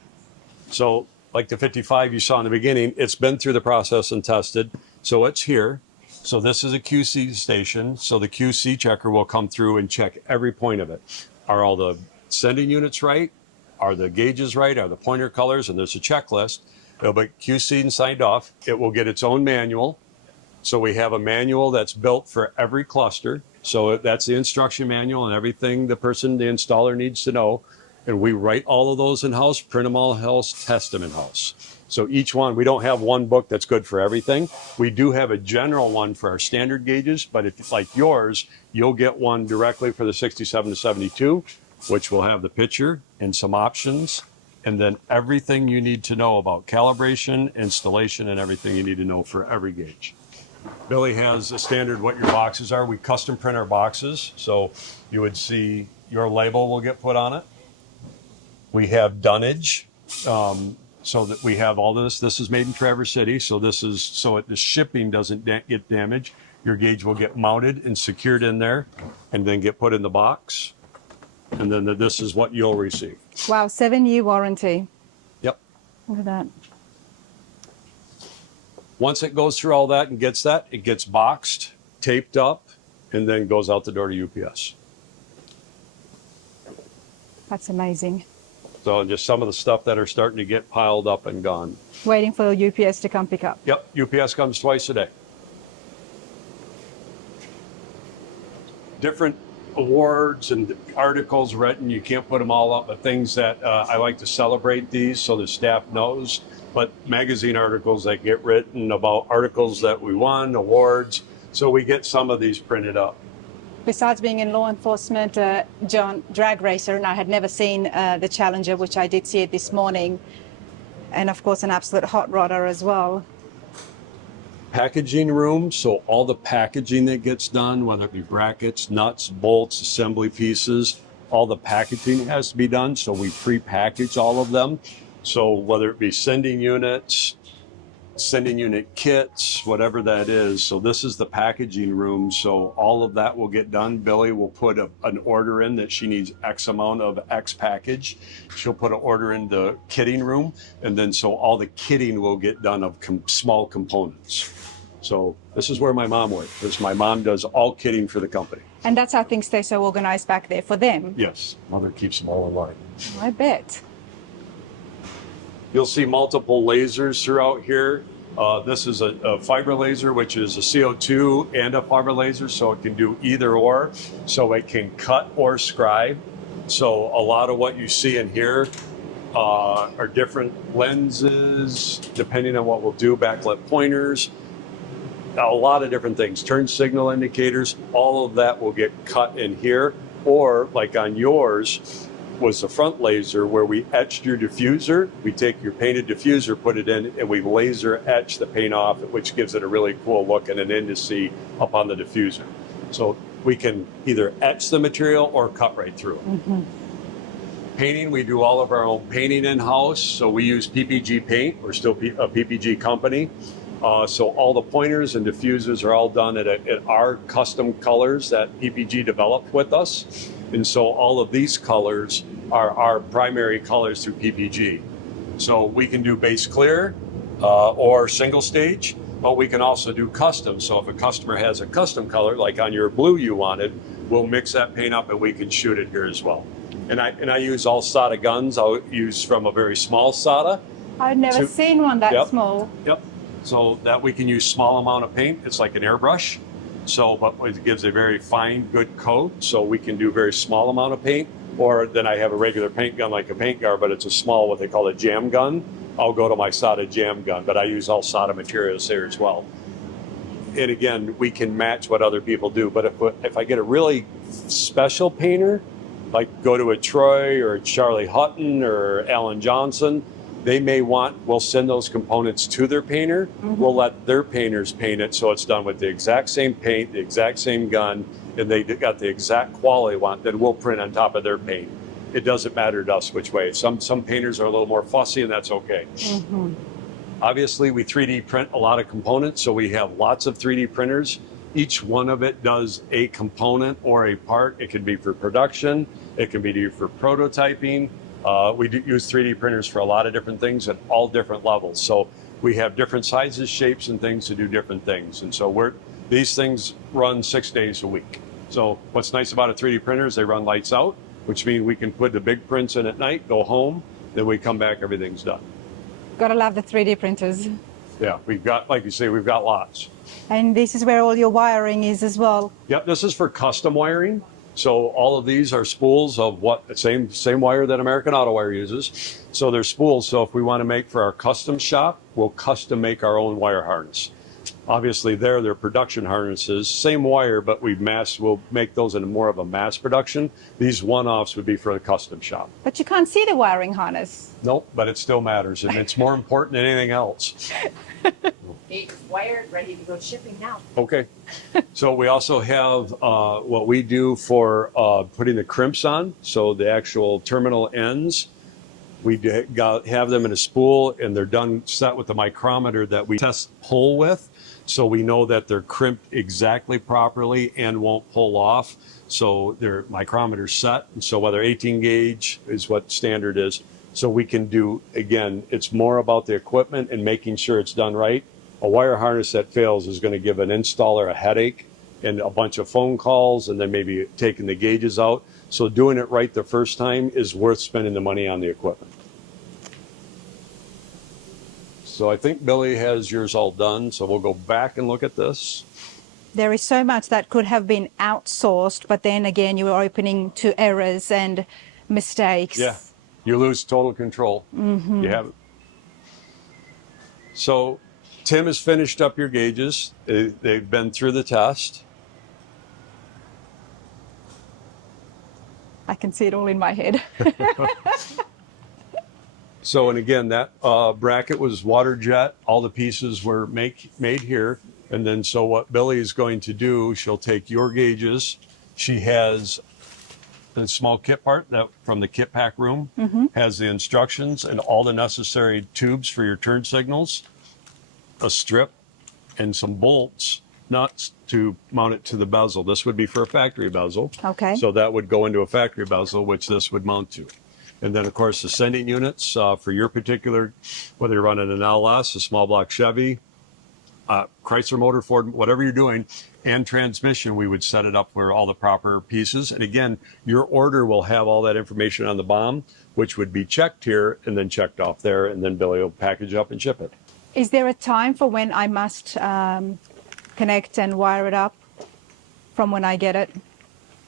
So like the 55 you saw in the beginning, it's been through the process and tested. So it's here. So this is a QC station. So the QC checker will come through and check every point of it. Are all the sending units right? Are the gauges right? Are the pointer colors? And there's a checklist. It'll be QC'd and signed off. It will get its own manual. So we have a manual that's built for every cluster. So that's the instruction manual and everything the installer needs to know. And we write all of those in-house, print them all in-house, test them in-house. So each one, we don't have one book that's good for everything. We do have a general one for our standard gauges, but if it's like yours, you'll get one directly for the 67 to 72, which will have the picture and some options, and then everything you need to know about calibration, installation, and everything you need to know for every gauge. Billy has a standard what your boxes are. We custom print our boxes. So you would see your label will get put on it. We have dunnage, so that we have all this. This is made in Traverse City. So this is, so the shipping doesn't get damaged. Your gauge will get mounted and secured in there and then get put in the box. And then this is what you'll receive. Wow, 7-year warranty. Yep. Look at that. Once it goes through all that and gets that, it gets boxed, taped up, and then goes out the door to UPS. That's amazing. So just some of the stuff that are starting to get piled up and gone. Waiting for UPS to come pick up. Yep, UPS comes twice a day. Different awards and articles written, you can't put them all up, but things that I like to celebrate these so the staff knows. But magazine articles that get written about articles that we won, awards. So we get some of these printed up. Besides being in law enforcement, John, drag racer, and I had never seen the Challenger, which I did see it this morning. And of course, an absolute hot rodder as well. Packaging room, so all the packaging that gets done, whether it be brackets, nuts, bolts, assembly pieces, all the packaging has to be done. So we pre-package all of them. So whether it be sending units, sending unit kits, whatever that is. So this is the packaging room. So all of that will get done. Billy will put an order in that she needs X amount of X package. She'll put an order in the kitting room. And then so all the kitting will get done of small components. So this is where my mom works, because my mom does all kitting for the company. And that's how things stay so organized back there for them. Yes, mother keeps them all in line. I bet. You'll see multiple lasers throughout here. This is a fiber laser, which is a CO2 and a fiber laser, so it can do either or. So it can cut or scribe. So a lot of what you see in here are different lenses, depending on what we'll do, backlit pointers. a lot of different things. Turn signal indicators, all of that will get cut in here. Or like on yours was the front laser where we etched your diffuser. We take your painted diffuser, put it in, and we laser etch the paint off, which gives it a really cool look and an indice up on the diffuser. So we can either etch the material or cut right through it. Mm-hmm. Painting, we do all of our own painting in-house. So we use PPG paint. We're still a PPG company. So all the pointers and diffusers are all done at our custom colors that PPG developed with us. And so all of these colors are our primary colors through PPG. So we can do base clear or single stage, but we can also do custom. So if a customer has a custom color, like on your blue you wanted, we'll mix that paint up and we can shoot it here as well. And I use all solder guns. I'll use from a very small solder. I've never seen one that small. Yep. So that we can use small amount of paint. It's like an airbrush. So, but it gives a very fine, good coat. So we can do very small amount of paint. Or then I have a regular paint gun like a paint guard, but it's a small, what they call a jam gun. I'll go to my solder jam gun, but I use all solder materials there as well. And again, we can match what other people do. But if I get a really special painter, like go to a Troy or Charlie Hutton or Alan Johnson, they may we'll send those components to their painter. Mm-hmm. We'll let their painters paint it so it's done with the exact same paint, the exact same gun, and they got the exact quality they want, then we'll print on top of their paint. It doesn't matter to us which way. Some painters are a little more fussy, and that's okay. Mm-hmm. Obviously, we 3D print a lot of components, so we have lots of 3D printers. Each one of it does a component or a part. It can be for production. It can be for prototyping. We do use 3D printers for a lot of different things at all different levels. So we have different sizes, shapes, and things to do different things. And so these things run 6 days a week. So what's nice about a 3D printer is they run lights out, which means we can put the big prints in at night, go home, then we come back, everything's done. Gotta love the 3D printers. Yeah, we've got, like you say, we've got lots. And this is where all your wiring is as well. Yep, this is for custom wiring. So all of these are spools of same wire that American Auto Wire uses. So they're spools. So if we want to make for our custom shop, we'll custom make our own wire harness. Obviously they're production harnesses, same wire, but we'll make those in more of a mass production. These one-offs would be for the custom shop. But you can't see the wiring harness. Nope, but it still matters, and it's more important than anything else. It's wired, ready to go shipping now. Okay. So we also have what we do for putting the crimps on, so the actual terminal ends. We have them in a spool, and they're set with the micrometer that we test pull with. So we know that they're crimped exactly properly and won't pull off. So their micrometer's set. And so whether 18 gauge is what standard is. So we can do, again, it's more about the equipment and making sure it's done right. A wire harness that fails is going to give an installer a headache and a bunch of phone calls and then maybe taking the gauges out. So doing it right the first time is worth spending the money on the equipment. So I think Billy has yours all done, so we'll go back and look at this. There is so much that could have been outsourced, but then again, you are opening to errors and mistakes. Yeah, you lose total control. Mm-hmm. You have it. So Tim has finished up your gauges. They've been through the test. I can see it all in my head. So, and again, that bracket was water jet. All the pieces were made here. And then, so what Billy is going to do, she'll take your gauges. She has a small kit part that from the kit pack room, has the instructions and all the necessary tubes for your turn signals, a strip, and some bolts, nuts to mount it to the bezel. This would be for a factory bezel. Okay. So that would go into a factory bezel, which this would mount to. And then, of course, the sending units for your particular, whether you're running an LS, a small block Chevy, Chrysler motor, Ford, whatever you're doing, and transmission, we would set it up for all the proper pieces. And again, your order will have all that information on the BOM, which would be checked here and then checked off there, and then Billy will package up and ship it. Is there a time for when I must connect and wire it up from when I get it?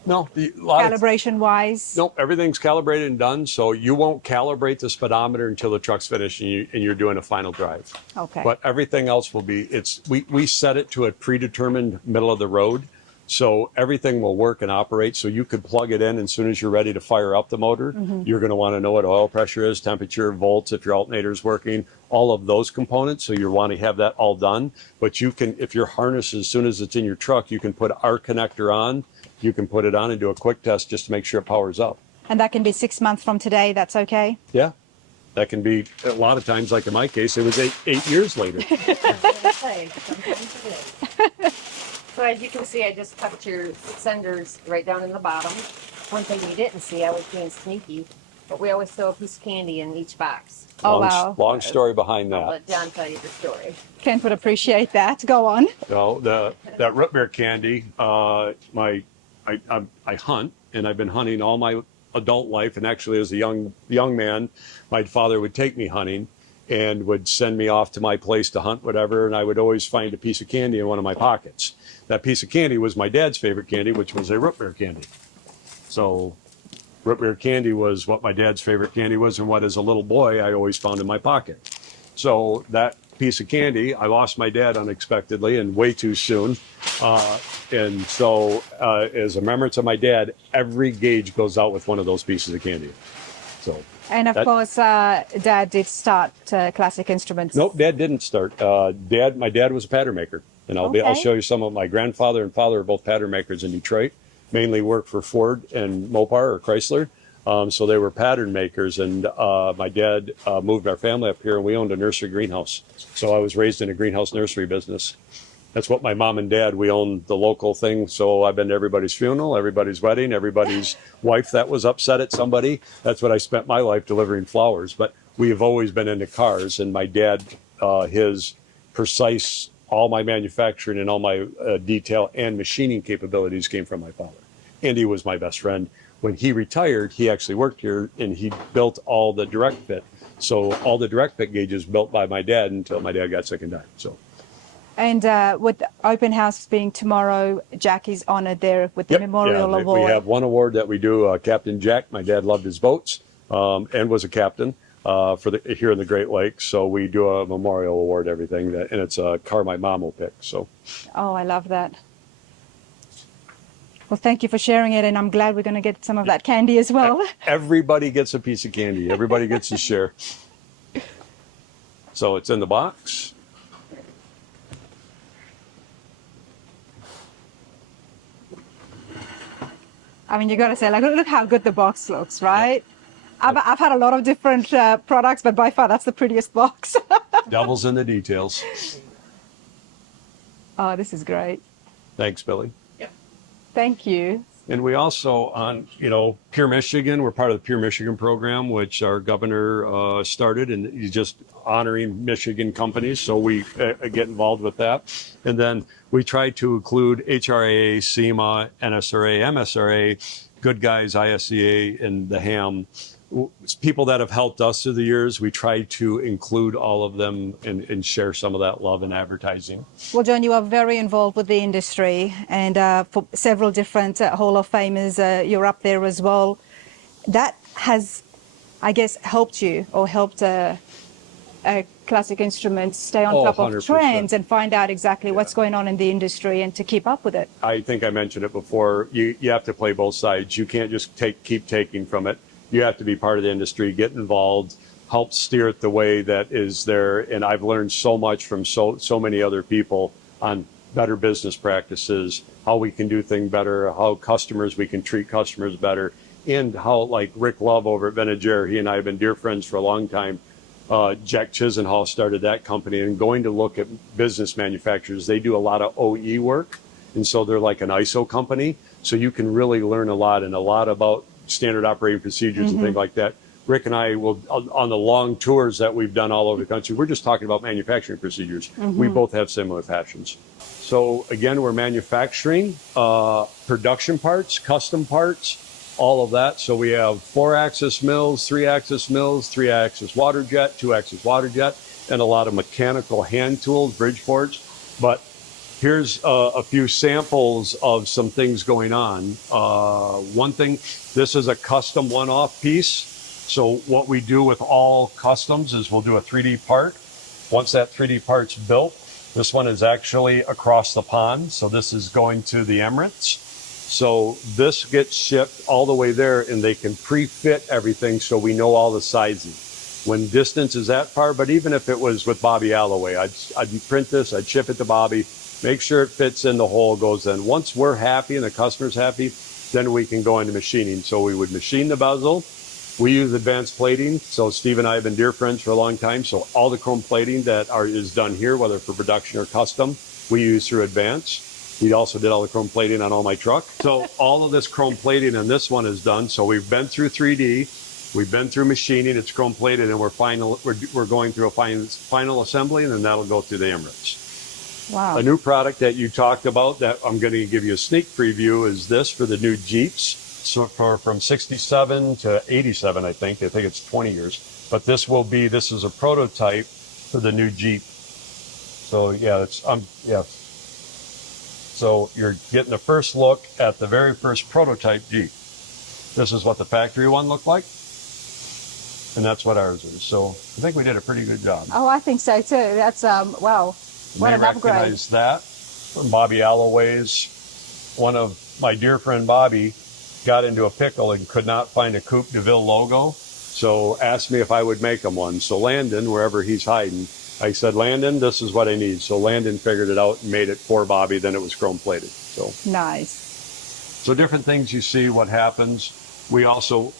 No, a lot of, calibration wise? nope, everything's calibrated and done. So you won't calibrate the speedometer until the truck's finished and you're doing a final drive. Okay. But everything else will be, we set it to a predetermined middle of the road. So everything will work and operate. So you could plug it in as soon as you're ready to fire up the motor. You're going to want to know what oil pressure is, temperature, volts, if your alternator's working, all of those components. So you want to have that all done. But you can, if your harness, as soon as it's in your truck, you can put our connector on. You can put it on and do a quick test just to make sure it powers up. And that can be 6 months from today, that's okay? Yeah. That can be, a lot of times, like in my case, it was eight years later. So as you can see, I just tucked your senders right down in the bottom. One thing you didn't see, I was being sneaky, but we always throw a piece of candy in each box. Oh, wow. Long story behind I'll that. let John tell you the story. Kent would appreciate that. Go on. No, that root beer candy, I hunt, and I've been hunting all my adult life. And actually, as a young man, my father would take me hunting and would send me off to my place to hunt, whatever. And I would always find a piece of candy in one of my pockets. That piece of candy was my dad's favorite candy, which was a root beer candy. So root beer candy was what my dad's favorite candy was, and what as a little boy I always found in my pocket. So that piece of candy, I lost my dad unexpectedly and way too soon. And so as a remembrance of my dad, every gauge goes out with one of those pieces of candy. So. And of course, Dad did start Classic Instruments. Nope, Dad didn't start. My dad was a pattern maker. And I'll show you some of my grandfather and father are both pattern makers in Detroit. Mainly worked for Ford and Mopar or Chrysler. So they were pattern makers, and my dad moved our family up here, and we owned a nursery greenhouse. So I was raised in a greenhouse nursery business. That's what my mom and dad, we owned the local thing. So I've been to everybody's funeral, everybody's wedding, everybody's wife that was upset at somebody. That's what I spent my life delivering flowers. But we have always been into cars, and my dad, his precise, all my manufacturing and all my detail and machining capabilities came from my father. And he was my best friend. When he retired, he actually worked here, and he built all the direct fit. So all the direct fit gauges built by my dad until my dad got sick and died. So. And with the open house being tomorrow, Jack is honored there with the Memorial Award. We have one award that we do, Captain Jack. My dad loved his boats and was a captain here in the Great Lakes. So we do a memorial award, everything, and it's a car my mom will pick. So. Oh, I love that. Well, thank you for sharing it, and I'm glad we're going to get some of that candy as well. Everybody gets a piece of candy. Everybody gets a share. So it's in the box. I mean, you got to say, like, look how good the box looks, right? I've had a lot of different products, but by far that's the prettiest box. Devil's in the details. Oh, this is great. Thanks, Billy. Thank you. And we also, Pure Michigan, we're part of the Pure Michigan program, which our governor started, and he's just honoring Michigan companies. So we get involved with that. And then we try to include HRA, SEMA, NSRA, MSRA, Good Guys, ISCA, and the HAM. People that have helped us through the years, we try to include all of them and share some of that love in advertising. Well, John, you are very involved with the industry, and for several different Hall of Famers, you're up there as well. That has, I guess, helped you or helped Classic Instruments stay on top of 100%. trends and find out exactly what's going on in the industry and to keep up with it. I think I mentioned it before. You have to play both sides. You can't just keep taking from it. You have to be part of the industry, get involved, help steer it the way that is there. And I've learned so much from so many other people on better business practices, how we can do things better, how we can treat customers better, and how, like Rick Love over at Venager, he and I have been dear friends for a long time. Jack Chisenhall started that company, and going to look at business manufacturers, they do a lot of OE work. And so they're like an ISO company. So you can really learn a lot about standard operating procedures and things like that. Rick and I will, on the long tours that we've done all over the country, we're just talking about manufacturing procedures. We both have similar passions. So again, we're manufacturing production parts, custom parts, all of that. So we have 4-axis mills, 3-axis mills, 3-axis water jet, 2-axis water jet, and a lot of mechanical hand tools, Bridgeports. But Here's a few samples of some things going on. One thing, this is a custom one-off piece. So what we do with all customs is we'll do a 3D part. Once that 3D part's built, this one is actually across the pond. So this is going to the Emirates. So this gets shipped all the way there, and they can pre-fit everything so we know all the sizing. When distance is that far, but even if it was with Bobby Alloway, I'd print this, I'd ship it to Bobby, make sure it fits in the hole, goes in. Once we're happy and the customer's happy, then we can go into machining. So we would machine the bezel. We use advanced plating. So Steve and I have been dear friends for a long time. So all the chrome plating that is done here, whether for production or custom, we use through advanced. He also did all the chrome plating on all my truck. So all of this chrome plating on this one is done. So we've been through 3D. We've been through machining, it's chrome plated, and we're going through a final assembly, and then that'll go through the Emirates. Wow. A new product that you talked about that I'm going to give you a sneak preview is this for the new Jeeps. So from 67 to 87, I think it's 20 years. But this is a prototype for the new Jeep. So yeah, So you're getting the first look at the very first prototype Jeep. This is what the factory one looked like. And that's what ours is. So I think we did a pretty good job. Oh, I think so too. That's, wow, what an upgrade. Recognize that from Bobby Alloway's. One of my dear friend Bobby got into a pickle and could not find a Coupe de Ville logo. So asked me if I would make him one. So Landon, wherever he's hiding, I said, Landon, this is what I need. So Landon figured it out and made it for Bobby. Then it was chrome plated. So Nice. So different things you see, what happens. We also,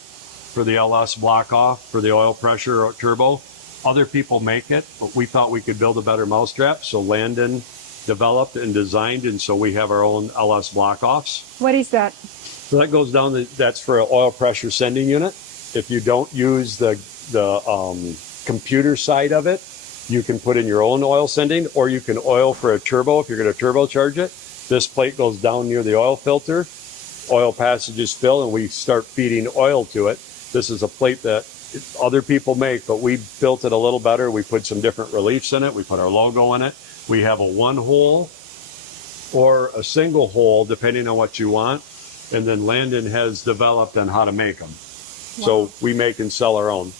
for the LS block off, for the oil pressure or turbo, other people make it, but we thought we could build a better mousetrap. So Landon developed and designed, and so we have our own LS block offs. What is that? So that goes down, that's for an oil pressure sending unit. If you don't use the computer side of it, you can put in your own oil sending, or you can oil for a turbo if you're going to turbocharge it. This plate goes down near the oil filter, oil passages fill, and we start feeding oil to it. This is a plate that other people make, but we built it a little better. We put some different reliefs in it. We put our logo in it. We have a one hole or a single hole, depending on what you want. And then Landon has developed on how to make them. Wow. So we make and sell our own.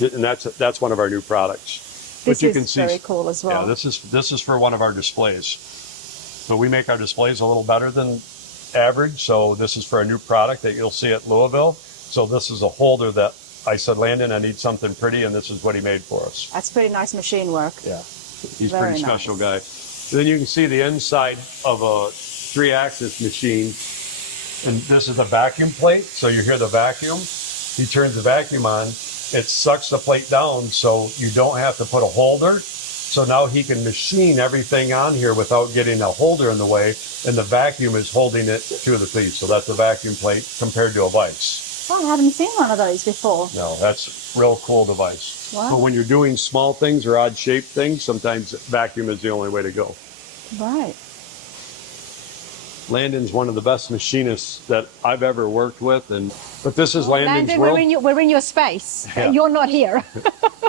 And that's one of our new products. This but you is can see, very cool as well. Yeah, this is for one of our displays. So we make our displays a little better than average. So this is for a new product that you'll see at Louisville. So this is a holder that I said, Landon, I need something pretty, and this is what he made for us. That's pretty nice machine work. Yeah, he's a Very pretty special guy. nice. Then you can see the inside of a 3-axis machine, and this is the vacuum plate. So you hear the vacuum. He turns the vacuum on. It sucks the plate down, so you don't have to put a holder. So now he can machine everything on here without getting a holder in the way, and the vacuum is holding it to the piece. So that's a vacuum plate compared to a vise. Oh, I haven't seen one of those before. No, that's a real cool device. Wow. But when you're doing small things or odd shaped things, sometimes vacuum is the only way to go. Right. Landon's one of the best machinists that I've ever worked with, but this is Landon's Landon, world. we're in your space. Yeah. You're not here.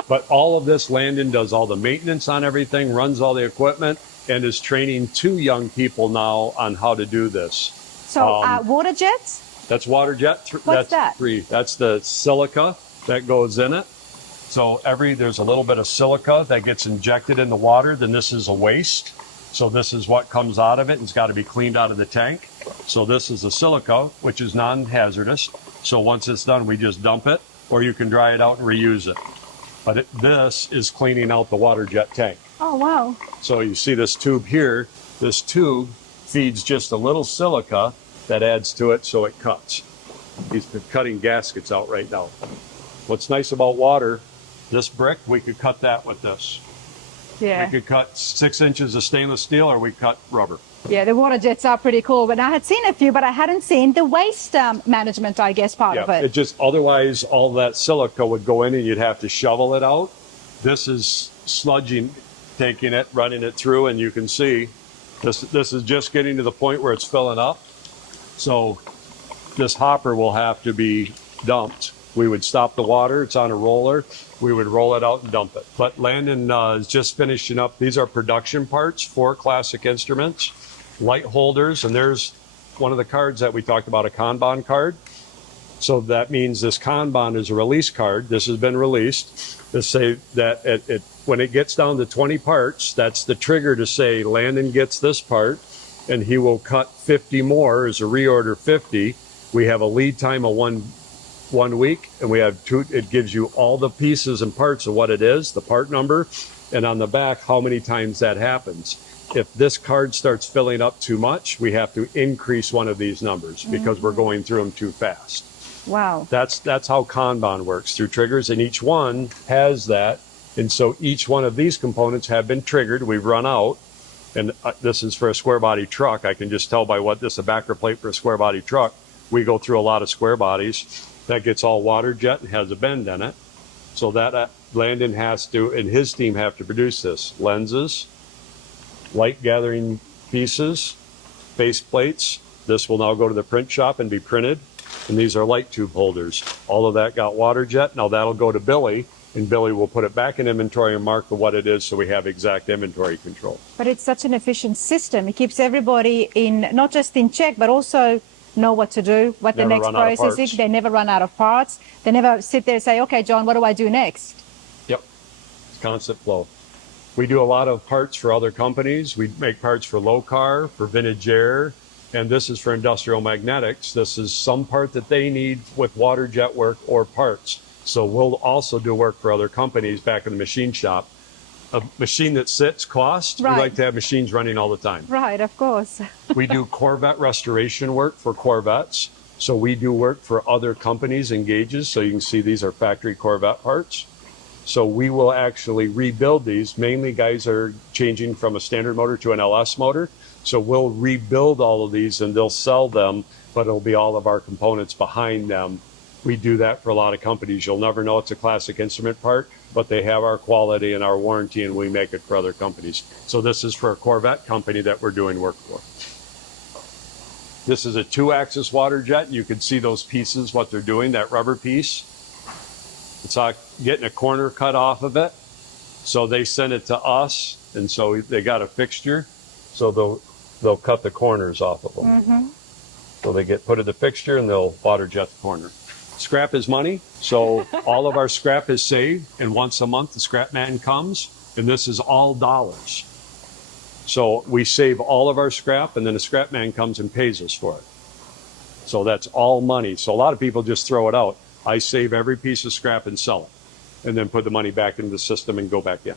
But all of this, Landon does all the maintenance on everything, runs all the equipment, and is training 2 young people now on how to do this. So water jets? That's water jet. What's that's that? 3. That's the silica that goes in it. So there's a little bit of silica that gets injected in the water. Then this is a waste. So this is what comes out of it, and it's got to be cleaned out of the tank. So this is the silica, which is non-hazardous. So once it's done, we just dump it, or you can dry it out and reuse it. But this is cleaning out the water jet tank. Oh, wow. So you see this tube here. This tube feeds just a little silica that adds to it, so it cuts. He's been cutting gaskets out right now. What's nice about water, this brick, we could cut that with this. Yeah. We could cut 6 inches of stainless steel, or we cut rubber. Yeah, the water jets are pretty cool, but I had seen a few, but I hadn't seen the waste management, I guess, part of it. It just, otherwise all that silica would go in and you'd have to shovel it out. This is sludging, taking it, running it through, and you can see this is just getting to the point where it's filling up. So this hopper will have to be dumped We would stop the water. It's on a roller. We would roll it out and dump it. But Landon is just finishing up. These are production parts for Classic Instruments, light holders, and there's one of the cards that we talked about, a Kanban card. So that means this Kanban is a release card. This has been released to say that when it gets down to 20 parts, that's the trigger to say Landon gets this part, and he will cut 50 more as a reorder 50. We have a lead time of one week, and we have two. It gives you all the pieces and parts of what it is, the part number, and on the back how many times that happens. If this card starts filling up too much, we have to increase one of these numbers because we're going through them too fast. Wow. That's how Kanban works, through triggers, and each one has that. And so each one of these components have been triggered. We've run out, and this is for a square body truck. I can just tell by what this is, a backer plate for a square body truck. We go through a lot of square bodies. That gets all water jet and has a bend in it. So that Landon has to, and his team have to produce this. Lenses, light gathering pieces, face plates. This will now go to the print shop and be printed. And these are light tube holders. All of that got water jet. Now that'll go to Billy, and Billy will put it back in inventory and mark what it is so we have exact inventory control. But it's such an efficient system. It keeps everybody in, not just in check, but also know what to do, what the next process is. They never run out of parts. They never sit there and say, okay, John, what do I do next? Yep, it's constant flow. We do a lot of parts for other companies. We make parts for Locar, for Vintage Air, and this is for Industrial Magnetics. This is some part that they need with water jet work or parts. So we'll also do work for other companies back in the machine shop. A machine that sits costs. Right. We like to have machines running all the time. Right, of course. We do Corvette restoration work for Corvettes. So we do work for other companies and gauges. So you can see these are factory Corvette parts. So we will actually rebuild these. Mainly guys are changing from a standard motor to an LS motor. So we'll rebuild all of these and they'll sell them, but it'll be all of our components behind them. We do that for a lot of companies. You'll never know it's a Classic Instrument part, but they have our quality and our warranty, and we make it for other companies. So this is for a Corvette company that we're doing work for. This is a 2-axis water jet. You can see those pieces, what they're doing, that rubber piece. It's like getting a corner cut off of it. So they send it to us, and so they got a fixture. So they'll cut the corners off of them. So they put in the fixture and they'll water jet the corner. Scrap is money, so all of our scrap is saved, and once a month the scrap man comes, and this is all dollars. So we save all of our scrap, and then the scrap man comes and pays us for it. So that's all money. So a lot of people just throw it out. I save every piece of scrap and sell it, and then put the money back into the system and go back in.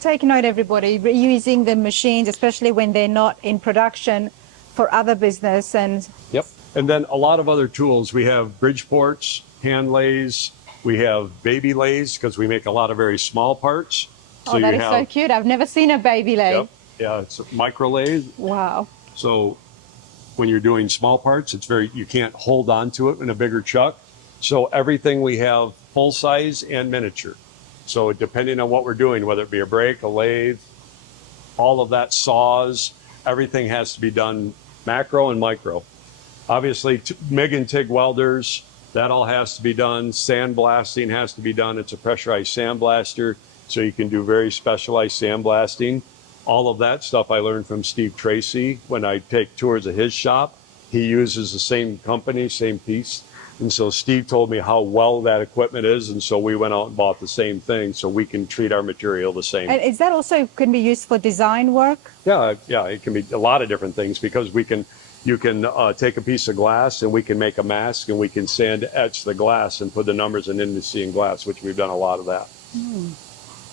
Take note, everybody, reusing the machines, especially when they're not in production, for other business. And yep. And then a lot of other tools. We have Bridgeports, hand lays. We have baby lays because we make a lot of very small parts. So that is so cute. I've never seen a baby lathe. Yep. Yeah, it's a micro lathe. Wow. So when you're doing small parts, you can't hold on to it in a bigger chuck. So everything we have full size and miniature. So depending on what we're doing, whether it be a brake, a lathe, all of that, saws, everything has to be done macro and micro. Obviously, MIG and TIG welders, that all has to be done. Sandblasting has to be done. It's a pressurized sandblaster, so you can do very specialized sandblasting. All of that stuff I learned from Steve Tracy when I take tours of his shop. He uses the same company, same piece. And so Steve told me how well that equipment is, and so we went out and bought the same thing so we can treat our material the same. And is that also can be used for design work? Yeah, it can be a lot of different things because you can take a piece of glass and we can make a mask and we can sand etch the glass and put the numbers and indices in glass, which we've done a lot of that.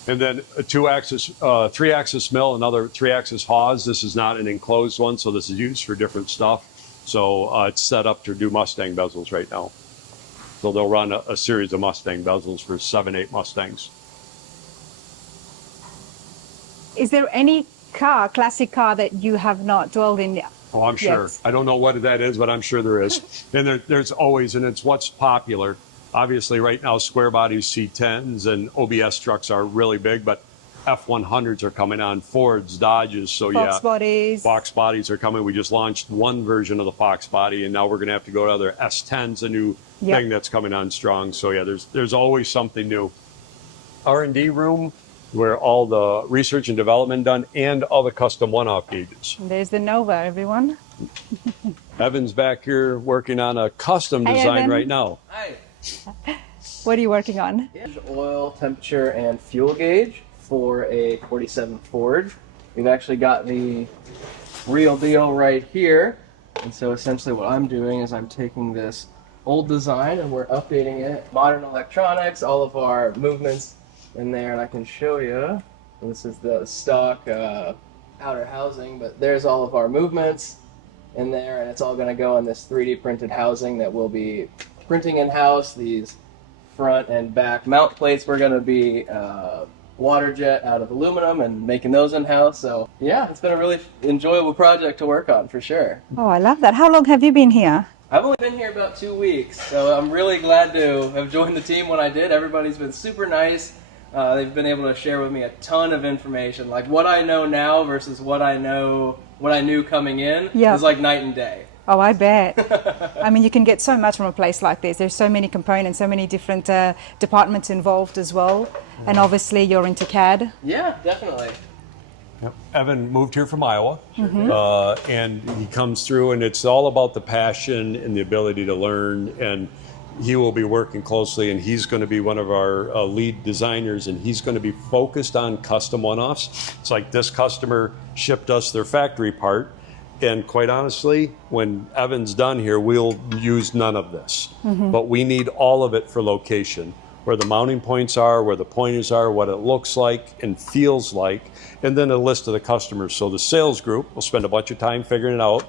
And then a 3-axis mill, another 3-axis Haws. This is not an enclosed one, so this is used for different stuff. So it's set up to do Mustang bezels right now. So they'll run a series of Mustang bezels for 7, 8 Mustangs. Is there any classic car that you have not dwelled in yet? Oh, I'm sure. Yes. I don't know what that is, but I'm sure there is. And there's always, and it's what's popular. Obviously, right now, square bodies, C10s, and OBS trucks are really big, but F100s are coming on, Fords, Dodges. So Fox bodies. Fox bodies are coming. We just launched one version of the Fox body, and now we're going to have to go to other S10s, a new thing that's coming on strong. So yeah, there's always something new. R&D room where all the research and development done and all the custom one-off gauges. There's the Nova, everyone. Evan's back here working on a custom Hey, design Evan. right now. Hi. What are you working on? Oil, temperature, and fuel gauge for a 47 Ford. We've actually got the real deal right here. And so essentially what I'm doing is I'm taking this old design and we're updating it. Modern electronics, all of our movements in there, and I can show you. This is the stock outer housing, but there's all of our movements in there, and it's all going to go in this 3D printed housing that we'll be printing in-house. These front and back mount plates we're going to be water jet out of aluminum and making those in-house. So yeah, it's been a really enjoyable project to work on for sure. Oh, I love that. How long have you been here? I've only been here about 2 weeks, so I'm really glad to have joined the team when I did. Everybody's been super nice. They've been able to share with me a ton of information, like what I know now versus what I knew coming in is like night and day. Oh, I bet. I mean, you can get so much from a place like this. There's so many components, so many different departments involved as well. And obviously you're into CAD. Yeah, definitely. Yep. Evan moved here from Iowa, and he comes through, and it's all about the passion and the ability to learn. And he will be working closely, and he's going to be one of our lead designers, and he's going to be focused on custom one-offs. It's like this customer shipped us their factory part, and quite honestly, when Evan's done here, we'll use none of this. But we need all of it for location, where the mounting points are, where the pointers are, what it looks like and feels like, and then a list of the customers. So the sales group will spend a bunch of time figuring it out.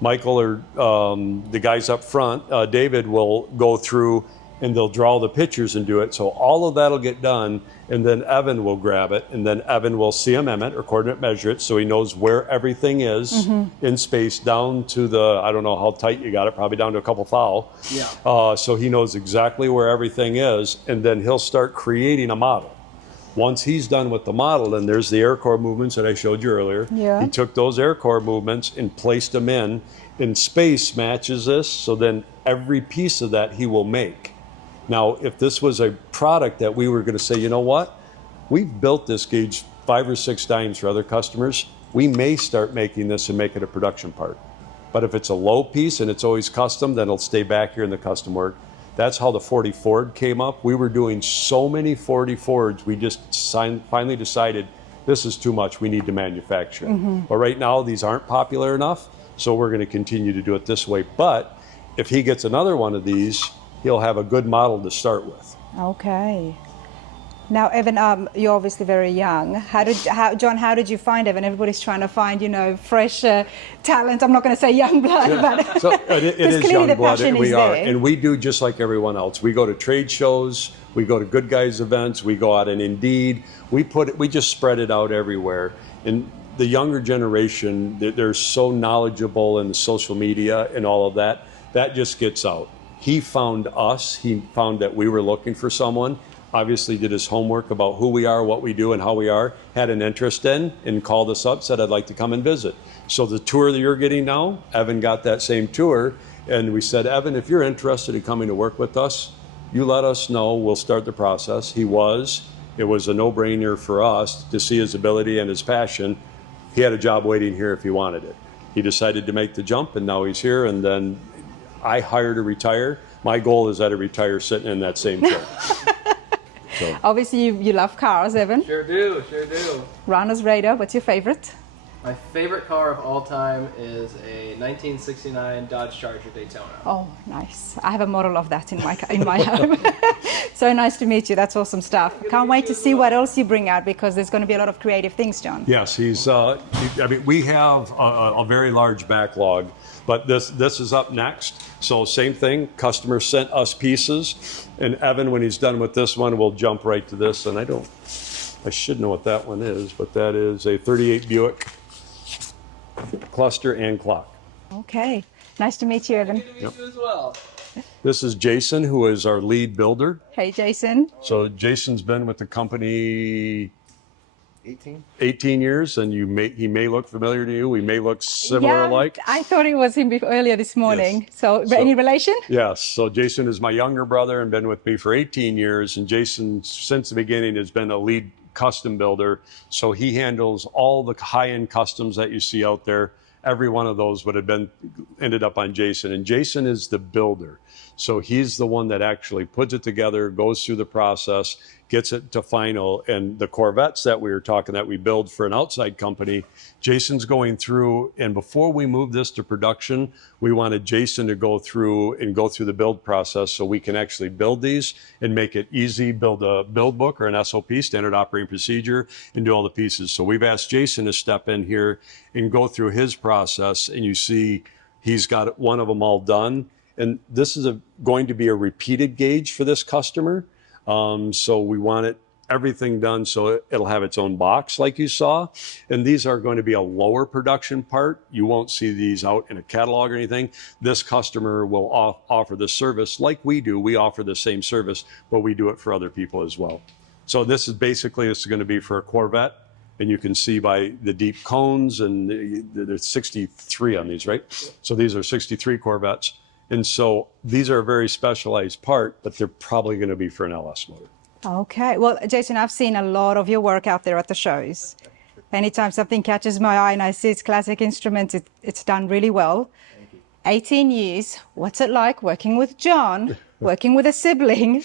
Michael or the guys up front, David, will go through and they'll draw the pictures and do it. So all of that'll get done, and then Evan will grab it, and then Evan will CMM it or coordinate measure it so he knows where everything is in space down to the, I don't know how tight you got it, probably down to a couple thou. Yeah. So he knows exactly where everything is, and then he'll start creating a model. Once he's done with the model, and there's the air core movements that I showed you earlier, he took those air core movements and placed them in space matches this, so then every piece of that he will make. Now, if this was a product that we were going to say, you know what, we've built this gauge 5 or 6 times for other customers, we may start making this and make it a production part. But if it's a low piece and it's always custom, then it'll stay back here in the custom work. That's how the 40 Ford came up. We were doing so many 40 Fords, we just finally decided this is too much, we need to manufacture it. But right now, these aren't popular enough, so we're going to continue to do it this way. But if he gets another one of these, he'll have a good model to start with. Okay. Now, Evan, you're obviously very young. John, how did you find Evan? Everybody's trying to find, fresh talent. I'm not going to say young blood, but So it is clearly young the blood, passion and we is are. there. And we do just like everyone else. We go to trade shows, we go to Good Guys events, we go out in Indeed. We just spread it out everywhere. And the younger generation, they're so knowledgeable in the social media and all of that. That just gets out. He found us. He found that we were looking for someone. Obviously did his homework about who we are, what we do, and how we are, had an interest in, and called us up, said, I'd like to come and visit. So the tour that you're getting now, Evan got that same tour, and we said, Evan, if you're interested in coming to work with us, you let us know, we'll start the process. It was a no-brainer for us to see his ability and his passion. He had a job waiting here if he wanted it. He decided to make the jump, and now he's here, and then I hired to retire. My goal is that I retire sitting in that same chair. So. Obviously, you love cars, Evan. Sure do. Ranas Radar, what's your favorite? My favorite car of all time is a 1969 Dodge Charger Daytona. Oh, nice. I have a model of that in my home. So nice to meet you. That's awesome stuff. Can't wait to see what else you bring out, because there's going to be a lot of creative things, John. Yes, we have a very large backlog, but this is up next. So same thing, customer sent us pieces, and Evan, when he's done with this one, will jump right to this. And I should know what that one is, but that is a 38 Buick cluster and clock. Okay. Nice to meet you, Evan. Good to meet you as well. This is Jason, who is our lead builder. Hey, Jason. So Jason's been with the company 18 years, and he may look familiar to you. We may look similar alike. I thought it was him earlier this morning. Yes. So, any relation? Yes. So Jason is my younger brother and been with me for 18 years. And Jason, since the beginning, has been a lead custom builder. So he handles all the high-end customs that you see out there. Every one of those would have ended up on Jason. And Jason is the builder. So he's the one that actually puts it together, goes through the process, gets it to final. And the Corvettes that we were talking that we build for an outside company, Jason's going through. And before we move this to production, we wanted Jason to go through the build process so we can actually build these and make it easy, build a build book or an SOP, standard operating procedure, and do all the pieces. So we've asked Jason to step in here and go through his process. And you see he's got one of them all done. And this is going to be a repeated gauge for this customer. So we want everything done so it'll have its own box like you saw. And these are going to be a lower production part. You won't see these out in a catalog or anything. This customer will offer the service like we do. We offer the same service, but we do it for other people as well. So this is going to be for a Corvette. And you can see by the deep cones, and there's 63 on these, right? So these are 63 Corvettes. And so these are a very specialized part, but they're probably going to be for an LS motor. Okay. Well, Jason, I've seen a lot of your work out there at the shows. Anytime something catches my eye and I see it's Classic Instruments, it's done really well. 18 years. What's it like working with John, working with a sibling?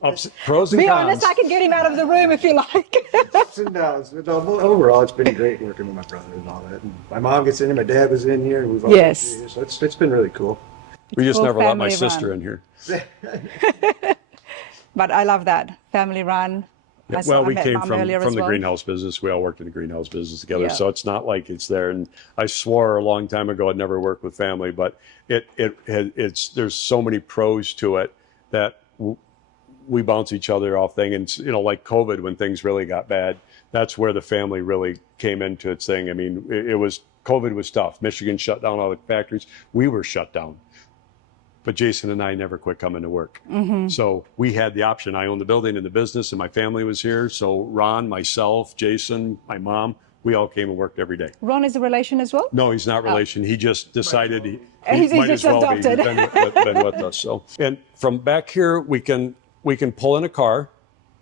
Pros and cons. Be honest, I can get him out of the room if you like. Ups and downs. But overall, it's been great working with my brother and all that. And my mom gets in here, my dad was in here. We've all Yes. So it's been really cool. We just Full never let my family sister run. in here. But I love that. Family run. Well, we came Mom from earlier the as well. greenhouse business. We all worked in the greenhouse business together. Yeah. So it's not like it's there. And I swore a long time ago I'd never work with family, but there's so many pros to it that we bounce each other off things. And, like COVID, when things really got bad, that's where the family really came into its thing. I mean, COVID was tough. Michigan shut down all the factories. We were shut down. But Jason and I never quit coming to work. Mm-hmm. So we had the option. I owned the building and the business, and my family was here. So Ron, myself, Jason, my mom, we all came and worked every day. Ron is a relation as well? No, he's not relation. He just decided he He's might just as well adopted. be. He's been with us. So, and from back here, we can pull in a car.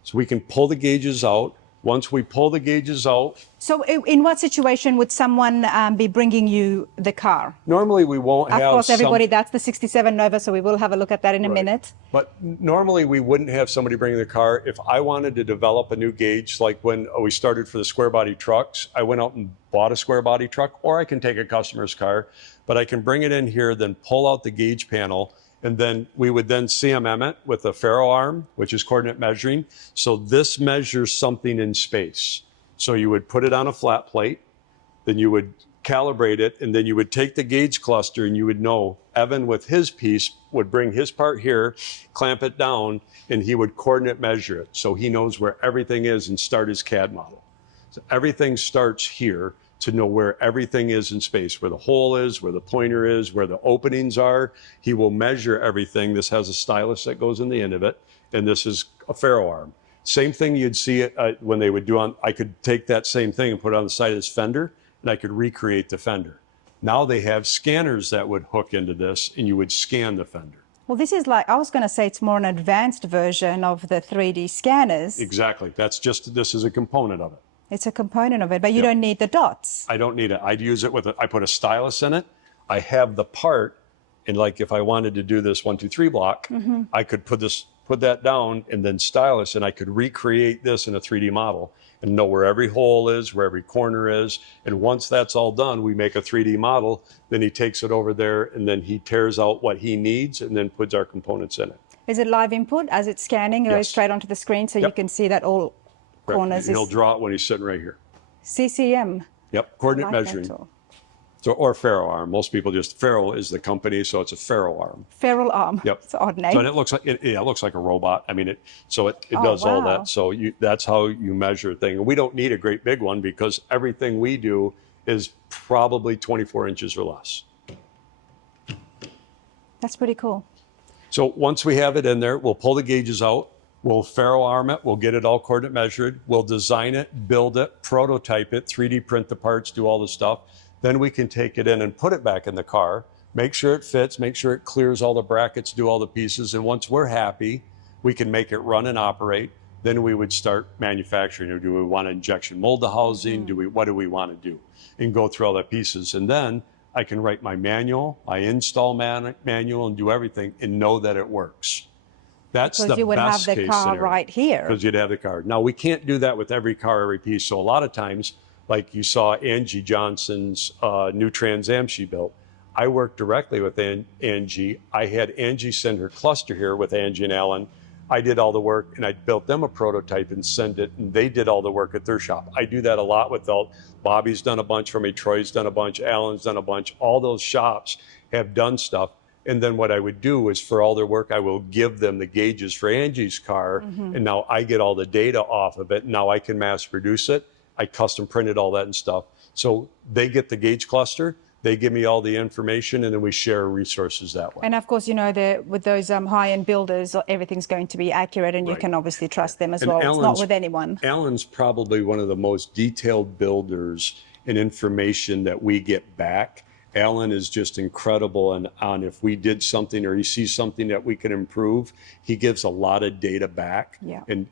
So we can pull the gauges out. Once we pull the gauges out. So in what situation would someone be bringing you the car? Normally we won't have. Of course, everybody, that's the 67 Nova, so we will have a look at that in a minute. But normally we wouldn't have somebody bringing the car. If I wanted to develop a new gauge, like when we started for the square body trucks, I went out and bought a square body truck, or I can take a customer's car, but I can bring it in here, then pull out the gauge panel. And then we would then CMM it with a ferro arm, which is coordinate measuring. So this measures something in space. So you would put it on a flat plate, then you would calibrate it, and then you would take the gauge cluster and you would know Evan with his piece would bring his part here, clamp it down, and he would coordinate measure it. So he knows where everything is and start his CAD model. So everything starts here to know where everything is in space, where the hole is, where the pointer is, where the openings are. He will measure everything. This has a stylus that goes in the end of it, and this is a ferro arm. Same thing you'd see when they would do I could take that same thing and put it on the side of this fender, and I could recreate the fender. Now they have scanners that would hook into this, and you would scan the fender. Well, this is like, I was going to say it's more an advanced version of the 3D scanners. Exactly. This is a component of it. It's a component of it, but you don't need the dots. I don't need it. I'd use it I put a stylus in it. I have the part, and like if I wanted to do this 1, 2, 3 block, I could put that down and then stylus, and I could recreate this in a 3D model and know where every hole is, where every corner is. And once that's all done, we make a 3D model. Then he takes it over there, and then he tears out what he needs and then puts our components in it. Is it live input as it's scanning? It goes straight onto the screen, so you can see that all corners. He'll draw it when he's sitting right here. CCM. Yep, coordinate measuring. So, or ferro arm. Most people ferro is the company, so it's a ferro arm. Ferrule arm. Yep. It's an odd name. So it looks like it looks like a robot. I mean, it does all that. So that's how you measure a thing. And we don't need a great big one because everything we do is probably 24 inches or less. That's pretty cool. So once we have it in there, we'll pull the gauges out. We'll ferro arm it, we'll get it all coordinate measured, we'll design it, build it, prototype it, 3D print the parts, do all the stuff. Then we can take it in and put it back in the car, make sure it fits, make sure it clears all the brackets, do all the pieces. And once we're happy, we can make it run and operate. Then we would start manufacturing. Or do we want to injection mold the housing? What do we want to do? And go through all the pieces. And then I can write my manual, my install manual, and do everything and know that it works. That's because the you would have best the case car scenario. right here. Because you'd have the car. Now, we can't do that with every car, every piece. So a lot of times, like you saw Angie Johnson's new Trans Am she built, I worked directly with Angie. I had Angie send her cluster here with Angie and Alan. I did all the work, and I built them a prototype and send it, and they did all the work at their shop. I do that a lot with Bobby's done a bunch for me, Troy's done a bunch, Alan's done a bunch. All those shops have done stuff. And then what I would do is for all their work, I will give them the gauges for Angie's car. And now I get all the data off of it. Now I can mass produce it. I custom printed all that and stuff. So they get the gauge cluster. They give me all the information, and then we share resources that way. And of course, you know, with those high-end builders, everything's going to be accurate, and you can obviously trust them as well. It's not with anyone. Alan's probably one of the most detailed builders in information that we get back. Alan is just incredible on if we did something or he sees something that we can improve, he gives a lot of data back. Yeah. And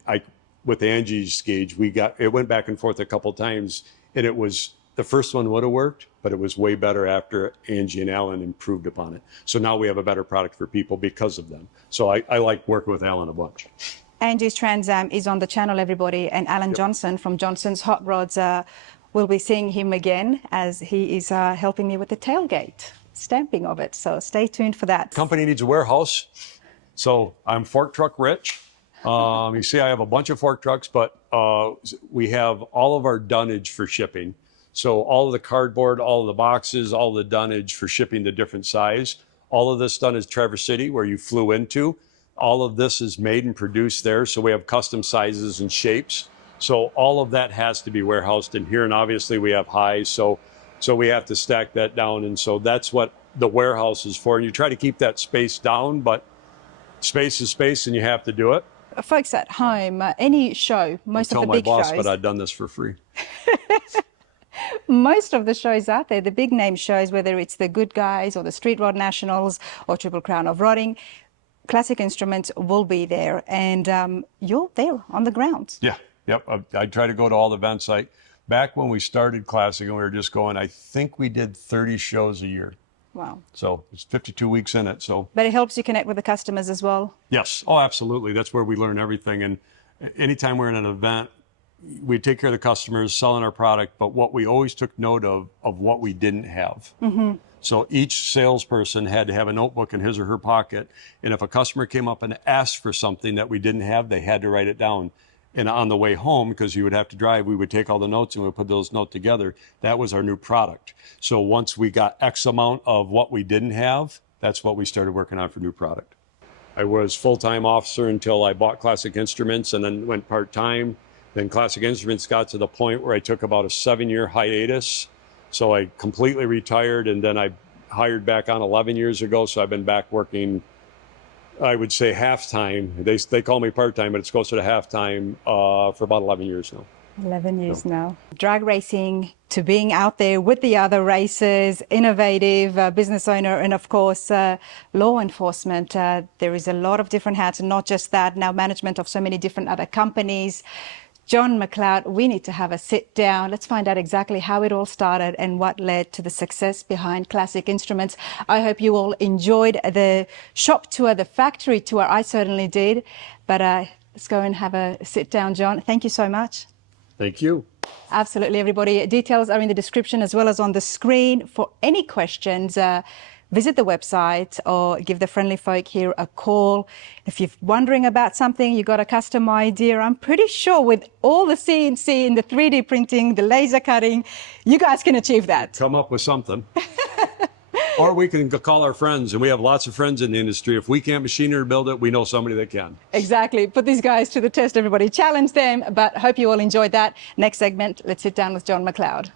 with Angie's gauge, it went back and forth a couple of times, and it was, the first one would have worked, but it was way better after Angie and Alan improved upon it. So now we have a better product for people because of them. So I like working with Alan a bunch. Angie's Trans Am is on the channel, everybody, and Alan Johnson from Johnson's Hot Rods, we'll be seeing him again as he is helping me with the tailgate stamping of it. So stay tuned for that. Company needs a warehouse. So I'm fork truck rich. You see, I have a bunch of fork trucks, but we have all of our dunnage for shipping. So all of the cardboard, all of the boxes, all the dunnage for shipping the different size. All of this done is Traverse City, where you flew into. All of this is made and produced there. So we have custom sizes and shapes. So all of that has to be warehoused in here. And obviously we have highs. So we have to stack that down. And so that's what the warehouse is for. And you try to keep that space down, but space is space and you have to do it. Folks at home, any show, most of the big shows. Tell my boss, but I've done this for free. Most of the shows out there, the big name shows, whether it's the Good Guys or the Street Rod Nationals or Triple Crown of Rodding, Classic Instruments will be there. And you're there on the ground. Yeah. Yep, I try to go to all the events. Back when we started Classic and we were just going, I think we did 30 shows a year. Wow. So it's 52 weeks in it. So. But it helps you connect with the customers as well. Yes. Oh, absolutely. That's where we learn everything. And anytime we're in an event, we take care of the customers, selling our product, but what we always took note of what we didn't have. So each salesperson had to have a notebook in his or her pocket. And if a customer came up and asked for something that we didn't have, they had to write it down. And on the way home, because you would have to drive, we would take all the notes and we would put those notes together. That was our new product. So once we got X amount of what we didn't have, that's what we started working on for new product. I was full-time officer until I bought Classic Instruments and then went part-time. Then Classic Instruments got to the point where I took about a 7-year hiatus. So I completely retired, and then I hired back on 11 years ago. So I've been back working, I would say half-time. They call me part-time, but it's closer to half-time for about 11 years now. 11 years now. Drag racing to being out there with the other racers, innovative business owner, and of course, law enforcement. There is a lot of different hats, and not just that, now management of so many different other companies. John McLeod, we need to have a sit down. Let's find out exactly how it all started and what led to the success behind Classic Instruments. I hope you all enjoyed the shop tour, the factory tour. I certainly did. But let's go and have a sit down, John. Thank you so much. Thank you. Absolutely, everybody. Details are in the description as well as on the screen. For any questions, visit the website or give the friendly folk here a call. If you're wondering about something, you got a custom idea, I'm pretty sure with all the CNC and the 3D printing, the laser cutting, you guys can achieve that. Come up with something. Or we can call our friends, and we have lots of friends in the industry. If we can't machine it or build it, we know somebody that can. Exactly. Put these guys to the test, everybody. Challenge them, but hope you all enjoyed that. Next segment, let's sit down with John McLeod.